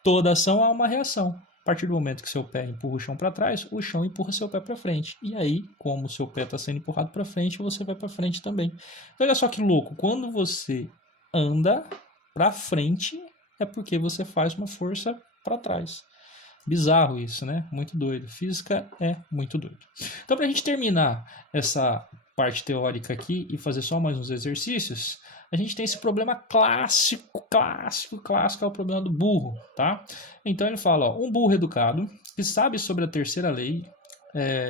Toda ação há uma reação. A partir do momento que seu pé empurra o chão para trás, o chão empurra seu pé para frente. E aí, como o seu pé está sendo empurrado para frente, você vai para frente também. Então, olha só que louco. Quando você anda para frente, é porque você faz uma força para trás. Bizarro isso, né? Muito doido. Física é muito doido. Então, para a gente terminar essa parte teórica aqui e fazer só mais uns exercícios, a gente tem esse problema clássico, é o problema do burro, tá? Então ele fala, ó, um burro educado que sabe sobre a terceira lei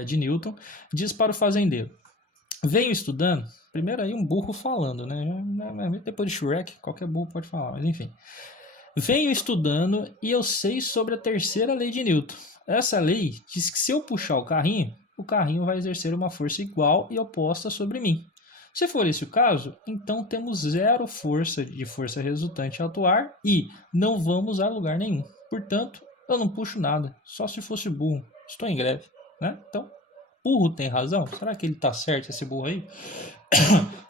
de Newton diz para o fazendeiro, venho estudando, primeiro aí um burro falando, né? Depois de Shrek, qualquer burro pode falar, mas enfim. Venho estudando e eu sei sobre a terceira lei de Newton. Essa lei diz que se eu puxar o carrinho vai exercer uma força igual e oposta sobre mim. Se for esse o caso, então temos zero força de força resultante a atuar e não vamos a lugar nenhum. Portanto, eu não puxo nada, só se fosse burro. Estou em greve, né? Então, burro tem razão? Será que ele está certo, esse burro aí?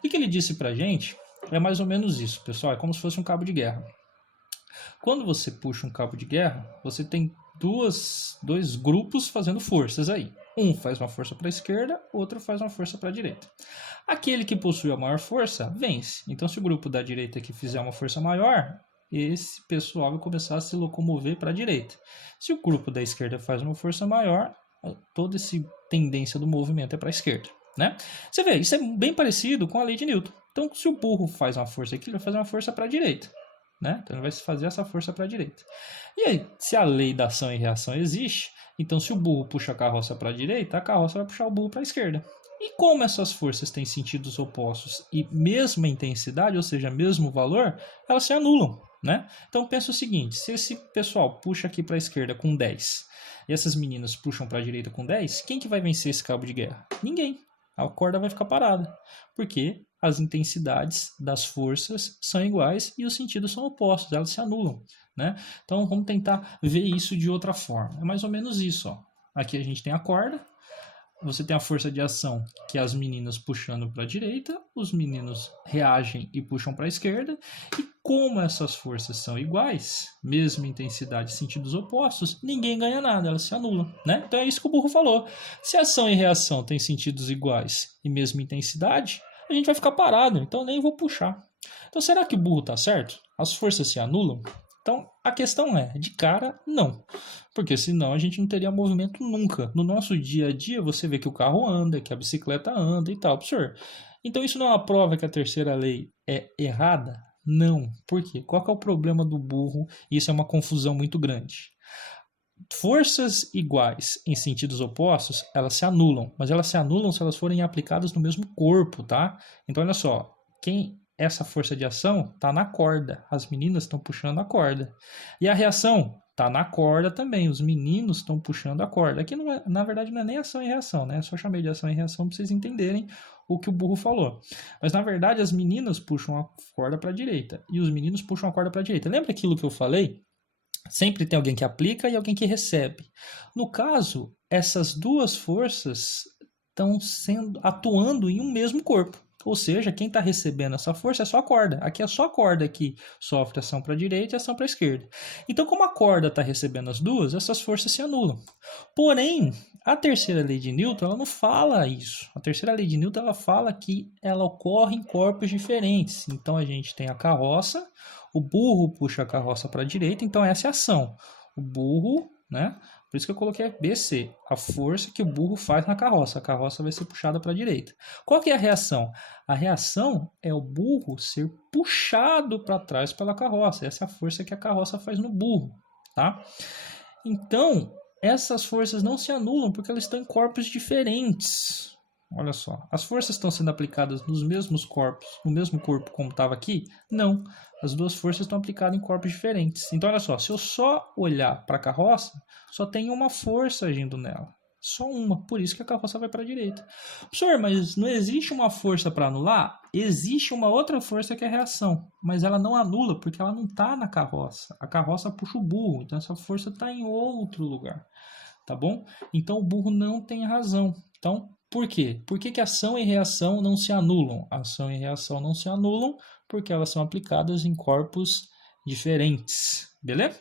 O que ele disse pra gente é mais ou menos isso, pessoal. É como se fosse um cabo de guerra. Quando você puxa um cabo de guerra, você tem dois grupos fazendo forças aí. Um faz uma força para a esquerda, outro faz uma força para a direita. Aquele que possui a maior força vence. Então, se o grupo da direita que fizer uma força maior, esse pessoal vai começar a se locomover para a direita. Se o grupo da esquerda faz uma força maior, toda essa tendência do movimento é para a esquerda, né? Você vê, isso é bem parecido com a lei de Newton. Então, se o burro faz uma força aqui, ele vai fazer uma força para a direita. Né? Então ele vai fazer essa força para a direita. E aí, se a lei da ação e reação existe, então se o burro puxa a carroça para a direita, a carroça vai puxar o burro para a esquerda. E como essas forças têm sentidos opostos e mesma intensidade, ou seja, mesmo valor, elas se anulam. Né? Então pensa o seguinte, se esse pessoal puxa aqui para a esquerda com 10 e essas meninas puxam para a direita com 10, quem que vai vencer esse cabo de guerra? Ninguém. A corda vai ficar parada. Porque as intensidades das forças são iguais e os sentidos são opostos, elas se anulam, né? Então vamos tentar ver isso de outra forma. É mais ou menos isso, ó. Aqui a gente tem a corda, você tem a força de ação, que é as meninas puxando para a direita, os meninos reagem e puxam para a esquerda, e como essas forças são iguais, mesma intensidade, sentidos opostos, ninguém ganha nada, elas se anulam, né? Então é isso que o burro falou. Se ação e reação têm sentidos iguais e mesma intensidade, a gente vai ficar parado, então nem vou puxar. Então será que o burro está certo? As forças se anulam? Então a questão é, de cara, não. Porque senão a gente não teria movimento nunca. No nosso dia a dia você vê que o carro anda, que a bicicleta anda e tal, professor. Então isso não é uma prova que a terceira lei é errada? Não. Por quê? Qual que é o problema do burro? Isso é uma confusão muito grande. Forças iguais em sentidos opostos, elas se anulam, mas elas se anulam se elas forem aplicadas no mesmo corpo, tá? Então olha só, essa força de ação está na corda, as meninas estão puxando a corda. E a reação está na corda também, os meninos estão puxando a corda. Aqui não é, na verdade não é nem ação e reação, né? Eu só chamei de ação e reação para vocês entenderem o que o burro falou. Mas na verdade as meninas puxam a corda para a direita e os meninos puxam a corda para a direita. Lembra aquilo que eu falei? Sempre tem alguém que aplica e alguém que recebe. No caso, essas duas forças estão atuando em um mesmo corpo. Ou seja, quem está recebendo essa força é só a corda. Aqui é só a corda que sofre ação para a direita e ação para a esquerda. Então, como a corda está recebendo as duas, essas forças se anulam. Porém, a terceira lei de Newton ela não fala isso. A terceira lei de Newton ela fala que ela ocorre em corpos diferentes. Então, a gente tem a carroça, o burro puxa a carroça para a direita, então essa é a ação. O burro, né, Por isso que eu coloquei BC, a força que o burro faz na carroça. A carroça vai ser puxada para a direita. Qual que é a reação? A reação é o burro ser puxado para trás pela carroça. Essa é a força que a carroça faz no burro, tá? Então, essas forças não se anulam porque elas estão em corpos diferentes. Olha só, as forças estão sendo aplicadas nos mesmos corpos, no mesmo corpo como estava aqui? Não, as duas forças estão aplicadas em corpos diferentes. Então, olha só, se eu só olhar para a carroça, só tem uma força agindo nela. Só uma, por isso que a carroça vai para a direita. Professor, mas não existe uma força para anular? Existe uma outra força que é a reação, mas ela não anula porque ela não está na carroça. A carroça puxa o burro, então essa força está em outro lugar, tá bom? Então o burro não tem razão. Então, por quê? Por que ação e reação não se anulam? Ação e reação não se anulam porque elas são aplicadas em corpos diferentes, beleza?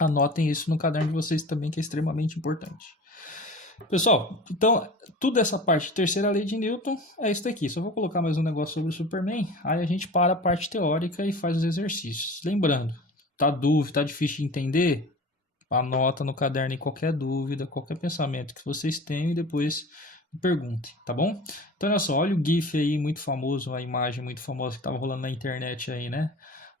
Anotem isso no caderno de vocês também, que é extremamente importante. Pessoal, então, tudo essa parte, terceira lei de Newton, é isso daqui. Só vou colocar mais um negócio sobre o Superman, aí a gente para a parte teórica e faz os exercícios. Lembrando, tá dúvida, tá difícil de entender? Anota no caderno aí qualquer dúvida, qualquer pensamento que vocês tenham e depois me perguntem, tá bom? Então, olha só, olha o GIF aí muito famoso, a imagem muito famosa que estava rolando na internet aí, né?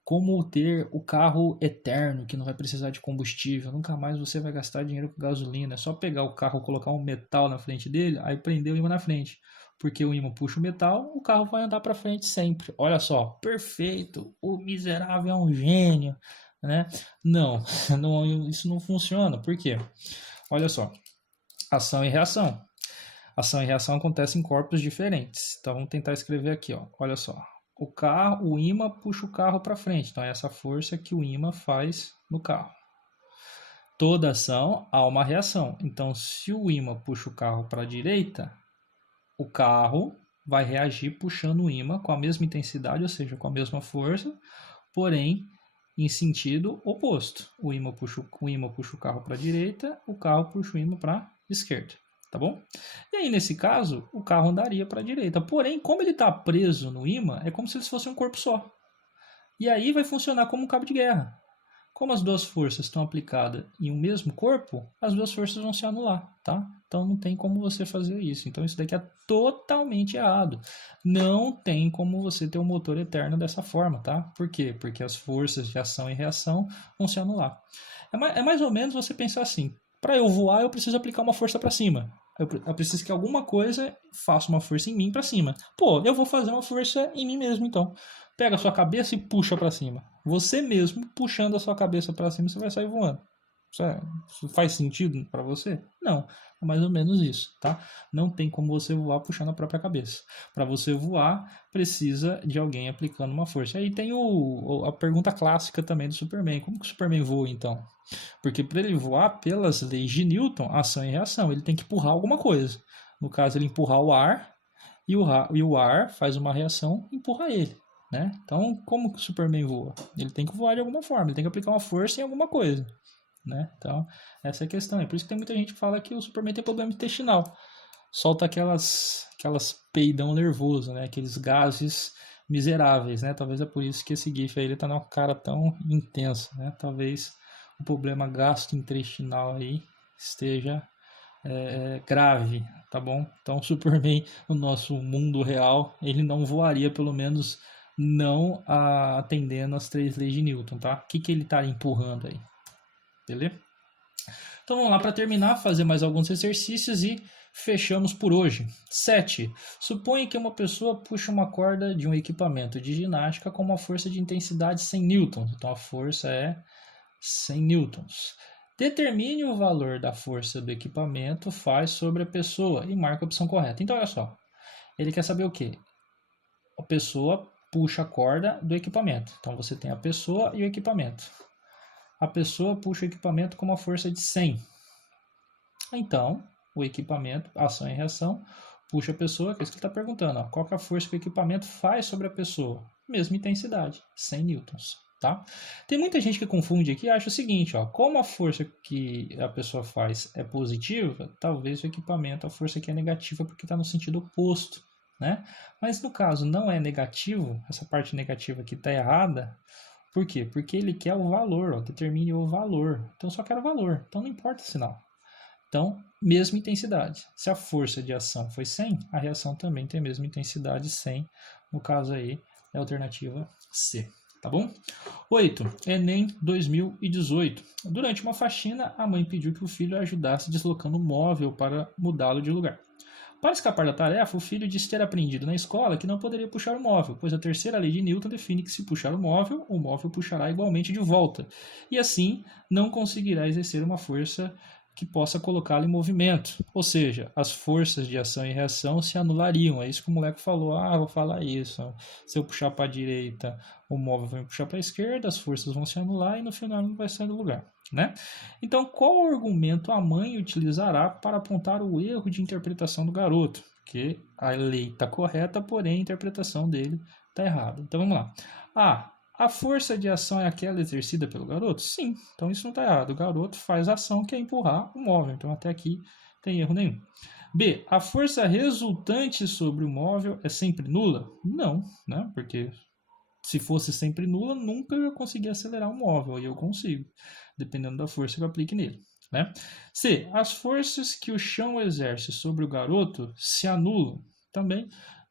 Como ter o carro eterno, que não vai precisar de combustível, nunca mais você vai gastar dinheiro com gasolina, é só pegar o carro, colocar um metal na frente dele, aí prender o ímã na frente. Porque o ímã puxa o metal, o carro vai andar para frente sempre. Olha só, perfeito, o miserável é um gênio, né? Não, isso não funciona. Por quê? Olha só, ação e reação. Ação e reação acontecem em corpos diferentes. Então vamos tentar escrever aqui, ó. Olha só. O ímã puxa o carro para frente. Então é essa força que o ímã faz no carro. Toda ação há uma reação. Então se o ímã puxa o carro para a direita, o carro vai reagir puxando o ímã com a mesma intensidade, ou seja, com a mesma força, porém em sentido oposto. O ímã puxa o carro para a direita, o carro puxa o ímã para a esquerda. Tá bom? E aí, nesse caso, o carro andaria para a direita. Porém, como ele está preso no ímã, é como se eles fossem um corpo só. E aí vai funcionar como um cabo de guerra. Como as duas forças estão aplicadas em um mesmo corpo, as duas forças vão se anular, tá? Então não tem como você fazer isso. Então isso daqui é totalmente errado. Não tem como você ter um motor eterno dessa forma, tá? Por quê? Porque as forças de ação e reação vão se anular. É mais ou menos você pensar assim: para eu voar, eu preciso aplicar uma força para cima. Eu preciso que alguma coisa faça uma força em mim para cima. Pô, eu vou fazer uma força em mim mesmo, então. Pega a sua cabeça e puxa para cima. Você mesmo, puxando a sua cabeça para cima, você vai sair voando. Isso faz sentido para você? Não, é mais ou menos isso, tá? Não tem como você voar puxando a própria cabeça. Para você voar, precisa de alguém aplicando uma força. Aí tem a pergunta clássica também do Superman. Como que o Superman voa, então? Porque para ele voar, pelas leis de Newton, ação e reação, ele tem que empurrar alguma coisa. No caso, ele empurrar o ar, e o ar faz uma reação e empurra ele. Né? Então, como que o Superman voa? Ele tem que voar de alguma forma, ele tem que aplicar uma força em alguma coisa. Né? Então, essa é a questão. É por isso que tem muita gente que fala que o Superman tem problema intestinal. Solta aquelas peidão nervoso, né? Aqueles gases miseráveis. Né? Talvez é por isso que esse GIF aí ele tá numa cara tão intensa. Né? Talvez o problema gastrointestinal aí esteja grave, tá bom? Então o Superman, no nosso mundo real, ele não voaria, pelo menos não atendendo as 3 leis de Newton, tá? O que ele tá empurrando aí? Beleza? Então vamos lá para terminar, fazer mais alguns exercícios e fechamos por hoje. 7. Suponha que uma pessoa puxa uma corda de um equipamento de ginástica com uma força de intensidade 100 newtons. Então a força é 100 newtons. Determine o valor da força do equipamento faz sobre a pessoa e marca a opção correta. Então olha só, ele quer saber o quê? A pessoa puxa a corda do equipamento. Então você tem a pessoa e o equipamento. A pessoa puxa o equipamento com uma força de 100. Então, o equipamento, ação e reação, puxa a pessoa, que é isso que ele está perguntando. Ó, qual que é a força que o equipamento faz sobre a pessoa? Mesma intensidade, 100 newtons. Tá? Tem muita gente que confunde aqui e acha o seguinte, ó, como a força que a pessoa faz é positiva, talvez o equipamento, a força aqui é negativa porque está no sentido oposto. Né? Mas no caso não é negativo, essa parte negativa aqui está errada. Por quê? Porque ele quer o valor, ó, determine o valor. Então eu só quero o valor, então não importa o sinal. Então, mesma intensidade. Se a força de ação foi 100, a reação também tem a mesma intensidade 100. No caso aí, é a alternativa C. Tá bom? 8. Enem 2018. Durante uma faxina, a mãe pediu que o filho a ajudasse deslocando o móvel para mudá-lo de lugar. Para escapar da tarefa, o filho disse ter aprendido na escola que não poderia puxar o móvel, pois a terceira lei de Newton define que se puxar o móvel puxará igualmente de volta, e assim não conseguirá exercer uma força que possa colocá-lo em movimento. Ou seja, as forças de ação e reação se anulariam. É isso que o moleque falou. Vou falar isso. Se eu puxar para a direita, o móvel vai puxar para a esquerda, as forças vão se anular e no final não vai sair do lugar. Né? Então, qual argumento a mãe utilizará para apontar o erro de interpretação do garoto? Porque a lei está correta, porém a interpretação dele está errada. Então, vamos lá. A força de ação é aquela exercida pelo garoto? Sim, então isso não está errado. O garoto faz a ação que é empurrar o móvel. Então até aqui tem erro nenhum. B. A força resultante sobre o móvel é sempre nula? Não, né? Porque se fosse sempre nula, nunca eu ia conseguir acelerar o móvel. E eu consigo, dependendo da força que eu aplique nele. Né? C. As forças que o chão exerce sobre o garoto se anulam? Também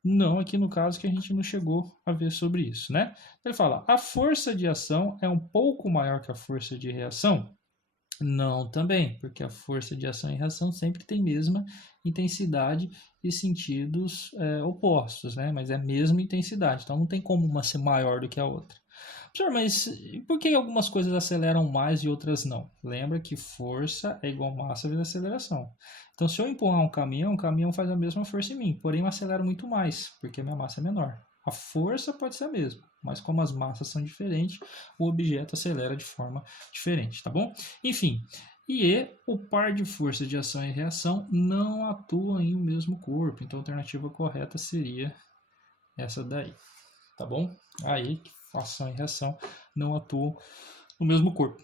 não, aqui no caso que a gente não chegou a ver sobre isso, né? Ele fala, a força de ação é um pouco maior que a força de reação? Não, também, porque a força de ação e reação sempre tem mesma intensidade e sentidos opostos, né? Mas é a mesma intensidade, então não tem como uma ser maior do que a outra. Professor, mas por que algumas coisas aceleram mais e outras não? Lembra que força é igual massa vezes aceleração. Então, se eu empurrar um caminhão, o caminhão faz a mesma força em mim, porém eu acelero muito mais, porque a minha massa é menor. A força pode ser a mesma, mas como as massas são diferentes, o objeto acelera de forma diferente, tá bom? Enfim, o par de forças de ação e reação não atuam em um mesmo corpo, então a alternativa correta seria essa daí, tá bom? Aí, ação e reação não atuam no mesmo corpo.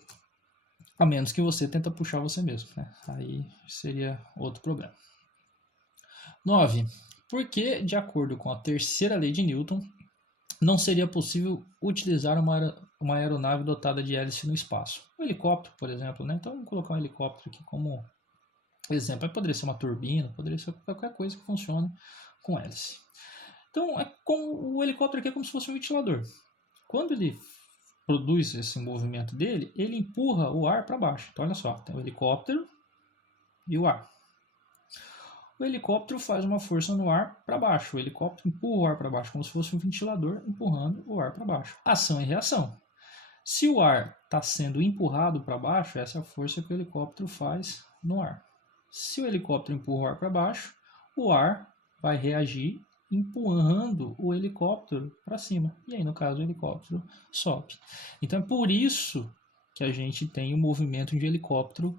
A menos que você tenta puxar você mesmo, né? Aí seria outro problema. 9. Por que, de acordo com a terceira lei de Newton, não seria possível utilizar uma aeronave dotada de hélice no espaço? Um helicóptero, por exemplo, né? Então vamos colocar um helicóptero aqui como exemplo. Poderia ser uma turbina, poderia ser qualquer coisa que funcione com hélice. Então, o helicóptero aqui é como se fosse um ventilador. Quando ele produz esse movimento dele, ele empurra o ar para baixo. Então, olha só, tem o helicóptero e o ar. O helicóptero faz uma força no ar para baixo. O helicóptero empurra o ar para baixo, como se fosse um ventilador empurrando o ar para baixo. Ação e reação. Se o ar está sendo empurrado para baixo, essa é a força que o helicóptero faz no ar. Se o helicóptero empurra o ar para baixo, o ar vai reagir empurrando o helicóptero para cima. E aí, no caso, o helicóptero sobe. Então, é por isso que a gente tem o movimento de helicóptero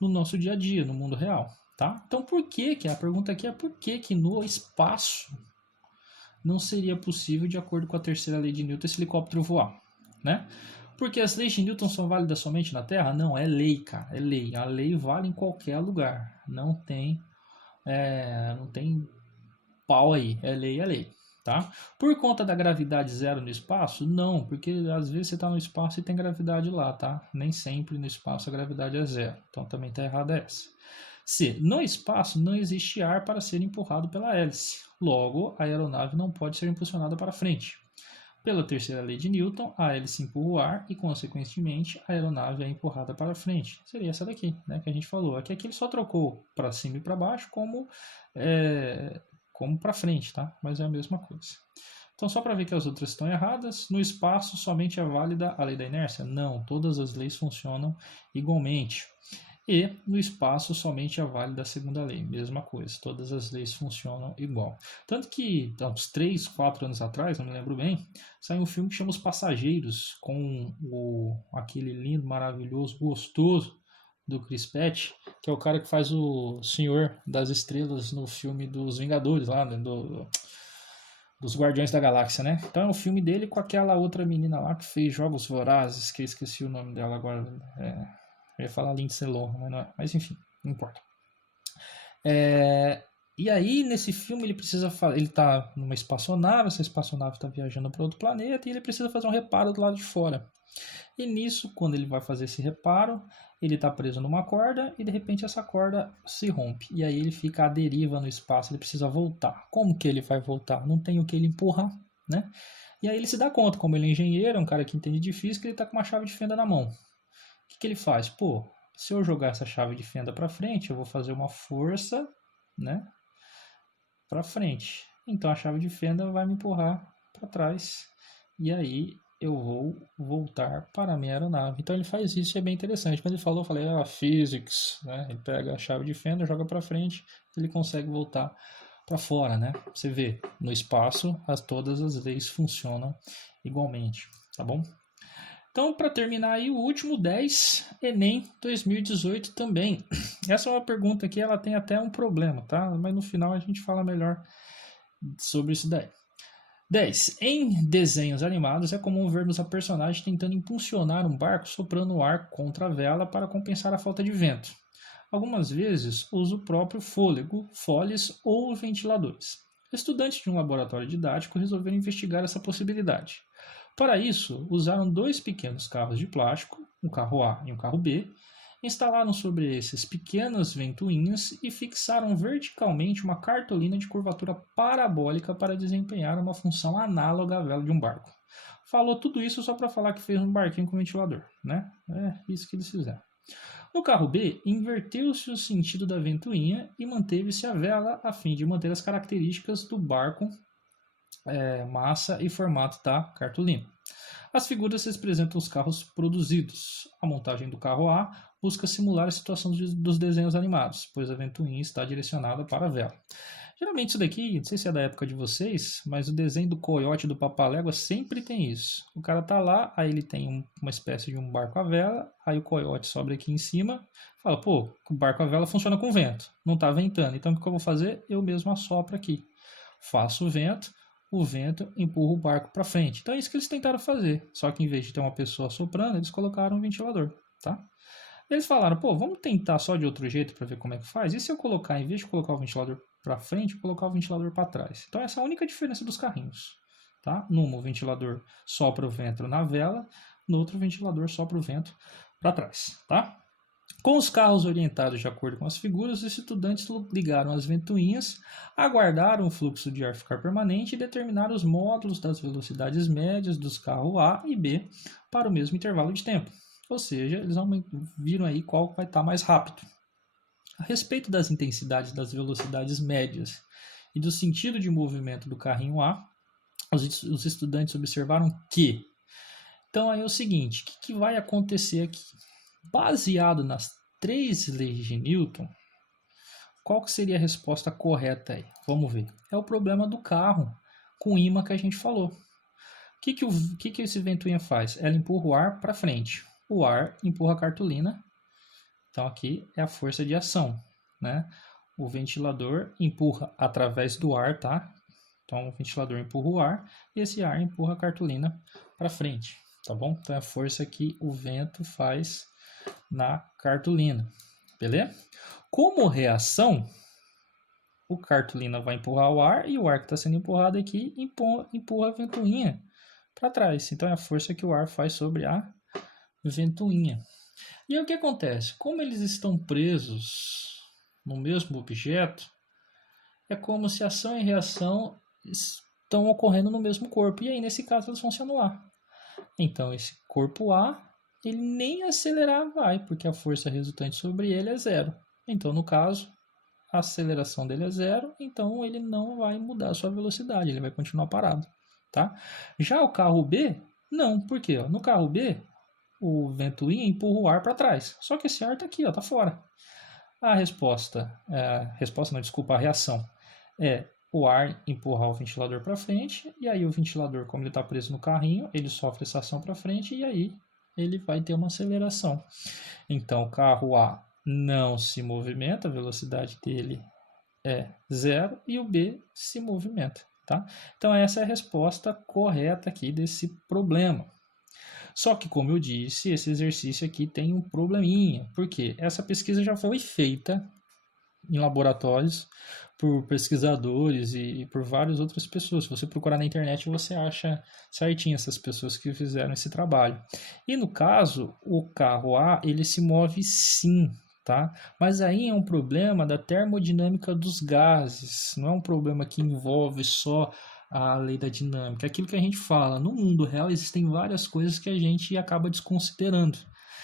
no nosso dia a dia, no mundo real. Tá? Então, a pergunta aqui é por que no espaço não seria possível, de acordo com a terceira lei de Newton, esse helicóptero voar? Né? Porque as leis de Newton são válidas somente na Terra? Não, é lei, cara. É lei. A lei vale em qualquer lugar. Não tem pau aí. É lei, é lei. Tá? Por conta da gravidade zero no espaço? Não, porque às vezes você está no espaço e tem gravidade lá, tá? Nem sempre no espaço a gravidade é zero. Então também está errada essa. C. No espaço não existe ar para ser empurrado pela hélice. Logo, a aeronave não pode ser impulsionada para frente. Pela terceira lei de Newton, a hélice empurra o ar e, consequentemente, a aeronave é empurrada para frente. Seria essa daqui, né, que a gente falou. Aqui ele só trocou para cima e para baixo como para frente, tá? Mas é a mesma coisa. Então, só para ver que as outras estão erradas, no espaço somente é válida a lei da inércia? Não, todas as leis funcionam igualmente. E no espaço somente é válida a segunda lei, mesma coisa, todas as leis funcionam igual. Tanto que, há uns 3, 4 anos atrás, não me lembro bem, saiu um filme que chama Os Passageiros, com aquele lindo, maravilhoso, gostoso do Chris Pratt, que é o cara que faz o Senhor das Estrelas no filme dos Vingadores, lá dos Guardiões da Galáxia, né? Então é um filme dele com aquela outra menina lá que fez Jogos Vorazes, que eu esqueci o nome dela agora, eu ia falar Lindsay Lohan, mas não é. Mas enfim, não importa. E aí, nesse filme, ele tá numa espaçonave, essa espaçonave está viajando para outro planeta e ele precisa fazer um reparo do lado de fora. E nisso, quando ele vai fazer esse reparo, ele está preso numa corda e de repente essa corda se rompe. E aí ele fica à deriva no espaço, ele precisa voltar. Como que ele vai voltar? Não tem o que ele empurrar, né? E aí ele se dá conta, como ele é engenheiro, é um cara que entende de física, ele está com uma chave de fenda na mão. O que ele faz? Pô, se eu jogar essa chave de fenda para frente, eu vou fazer uma força, né, para frente. Então a chave de fenda vai me empurrar para trás. E aí eu vou voltar para a minha aeronave. Então ele faz isso e é bem interessante. Quando ele falou, eu falei, physics, né? Ele pega a chave de fenda, joga para frente, ele consegue voltar para fora, né? Você vê, no espaço, todas as leis funcionam igualmente, tá bom? Então, para terminar aí, o último 10, Enem 2018 também. Essa é uma pergunta que ela tem até um problema, tá? Mas no final a gente fala melhor sobre isso daí. 10. Em desenhos animados é comum vermos a personagem tentando impulsionar um barco soprando o ar contra a vela para compensar a falta de vento. Algumas vezes usa o próprio fôlego, foles ou ventiladores. Estudantes de um laboratório didático resolveram investigar essa possibilidade. Para isso, usaram 2 pequenos carros de plástico, um carro A e um carro B, instalaram sobre esses pequenas ventoinhas e fixaram verticalmente uma cartolina de curvatura parabólica para desempenhar uma função análoga à vela de um barco. Falou tudo isso só para falar que fez um barquinho com ventilador, né? É isso que eles fizeram. No carro B, inverteu-se o sentido da ventoinha e manteve-se a vela a fim de manter as características do barco, massa e formato da cartolina. As figuras representam os carros produzidos. A montagem do carro A busca simular a situação dos desenhos animados, pois a ventoinha está direcionada para a vela. Geralmente isso daqui, não sei se é da época de vocês, mas o desenho do coiote do Papalégua sempre tem isso. O cara tá lá, aí ele tem uma espécie de um barco à vela, aí o coiote sobe aqui em cima, fala, pô, o barco à vela funciona com vento, não tá ventando, então o que eu vou fazer? Eu mesmo assopro aqui. Faço o vento empurra o barco para frente. Então é isso que eles tentaram fazer, só que em vez de ter uma pessoa soprando, eles colocaram um ventilador, tá? Eles falaram, pô, vamos tentar só de outro jeito para ver como é que faz? E se eu colocar, em vez de colocar o ventilador para frente, eu colocar o ventilador para trás? Então essa é a única diferença dos carrinhos, tá? Numa o ventilador sopra o vento na vela, no outro o ventilador sopra o vento para trás, tá? Com os carros orientados de acordo com as figuras, os estudantes ligaram as ventoinhas, aguardaram o fluxo de ar ficar permanente e determinaram os módulos das velocidades médias dos carros A e B para o mesmo intervalo de tempo. Ou seja, eles viram aí qual vai estar mais rápido. A respeito das intensidades das velocidades médias e do sentido de movimento do carrinho A, os estudantes observaram que... Então aí é o seguinte, o que vai acontecer aqui? Baseado nas 3 leis de Newton, qual que seria a resposta correta aí? Vamos ver. É o problema do carro com o imã que a gente falou. O que esse ventoinha faz? Ela empurra o ar para frente. O ar empurra a cartolina. Então aqui é a força de ação, né? O ventilador empurra através do ar, tá? Então o ventilador empurra o ar e esse ar empurra a cartolina para frente, tá bom? Então é a força que o vento faz na cartolina, beleza? Como reação, o cartolina vai empurrar o ar e o ar que está sendo empurrado aqui empurra a ventoinha para trás. Então é a força que o ar faz sobre a ventoinha. E aí o que acontece? Como eles estão presos no mesmo objeto, é como se ação e reação estão ocorrendo no mesmo corpo. E aí nesse caso eles vão se anular. Então esse corpo A ele nem acelerar vai, porque a força resultante sobre ele é 0. Então, no caso, a aceleração dele é 0, então ele não vai mudar a sua velocidade, ele vai continuar parado, tá? Já o carro B, não, por quê? No carro B, o ventoinha empurra o ar para trás, só que esse ar está aqui, ó, tá fora. A reação é o ar empurrar o ventilador para frente, e aí o ventilador, como ele está preso no carrinho, ele sofre essa ação para frente, e aí ele vai ter uma aceleração. Então, o carro A não se movimenta, a velocidade dele é 0, e o B se movimenta, tá? Então, essa é a resposta correta aqui desse problema. Só que, como eu disse, esse exercício aqui tem um probleminha, porque essa pesquisa já foi feita em laboratórios por pesquisadores e por várias outras pessoas. Se você procurar na internet, você acha certinho essas pessoas que fizeram esse trabalho. E no caso, o carro A, ele se move sim, tá? Mas aí é um problema da termodinâmica dos gases, não é um problema que envolve só a lei da dinâmica. É aquilo que a gente fala, no mundo real existem várias coisas que a gente acaba desconsiderando.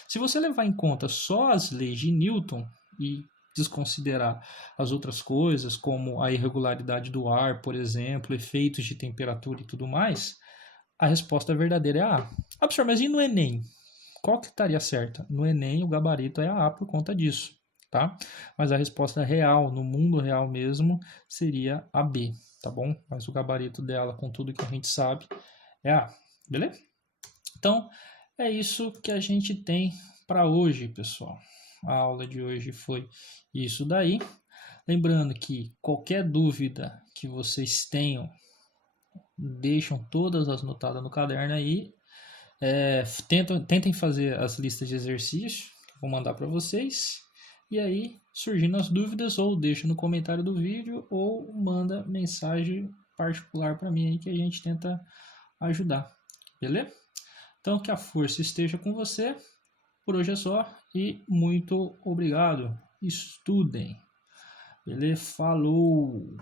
Se você levar em conta só as leis de Newton e desconsiderar as outras coisas, como a irregularidade do ar, por exemplo, efeitos de temperatura e tudo mais, a resposta verdadeira é a A. Ah, professor, mas e no Enem? Qual que estaria certa? No Enem, o gabarito é a A por conta disso, tá? Mas a resposta real, no mundo real mesmo, seria a B, tá bom? Mas o gabarito dela, com tudo que a gente sabe, é a A, beleza? Então, é isso que a gente tem para hoje, pessoal. A aula de hoje foi isso daí. Lembrando que qualquer dúvida que vocês tenham, deixam todas as notadas no caderno aí. Tentem fazer as listas de exercícios que eu vou mandar para vocês. E aí, surgindo as dúvidas, ou deixa no comentário do vídeo, ou manda mensagem particular para mim aí que a gente tenta ajudar. Beleza? Então, que a força esteja com você. Por hoje é só e muito obrigado. Estudem. Beleza? Falou!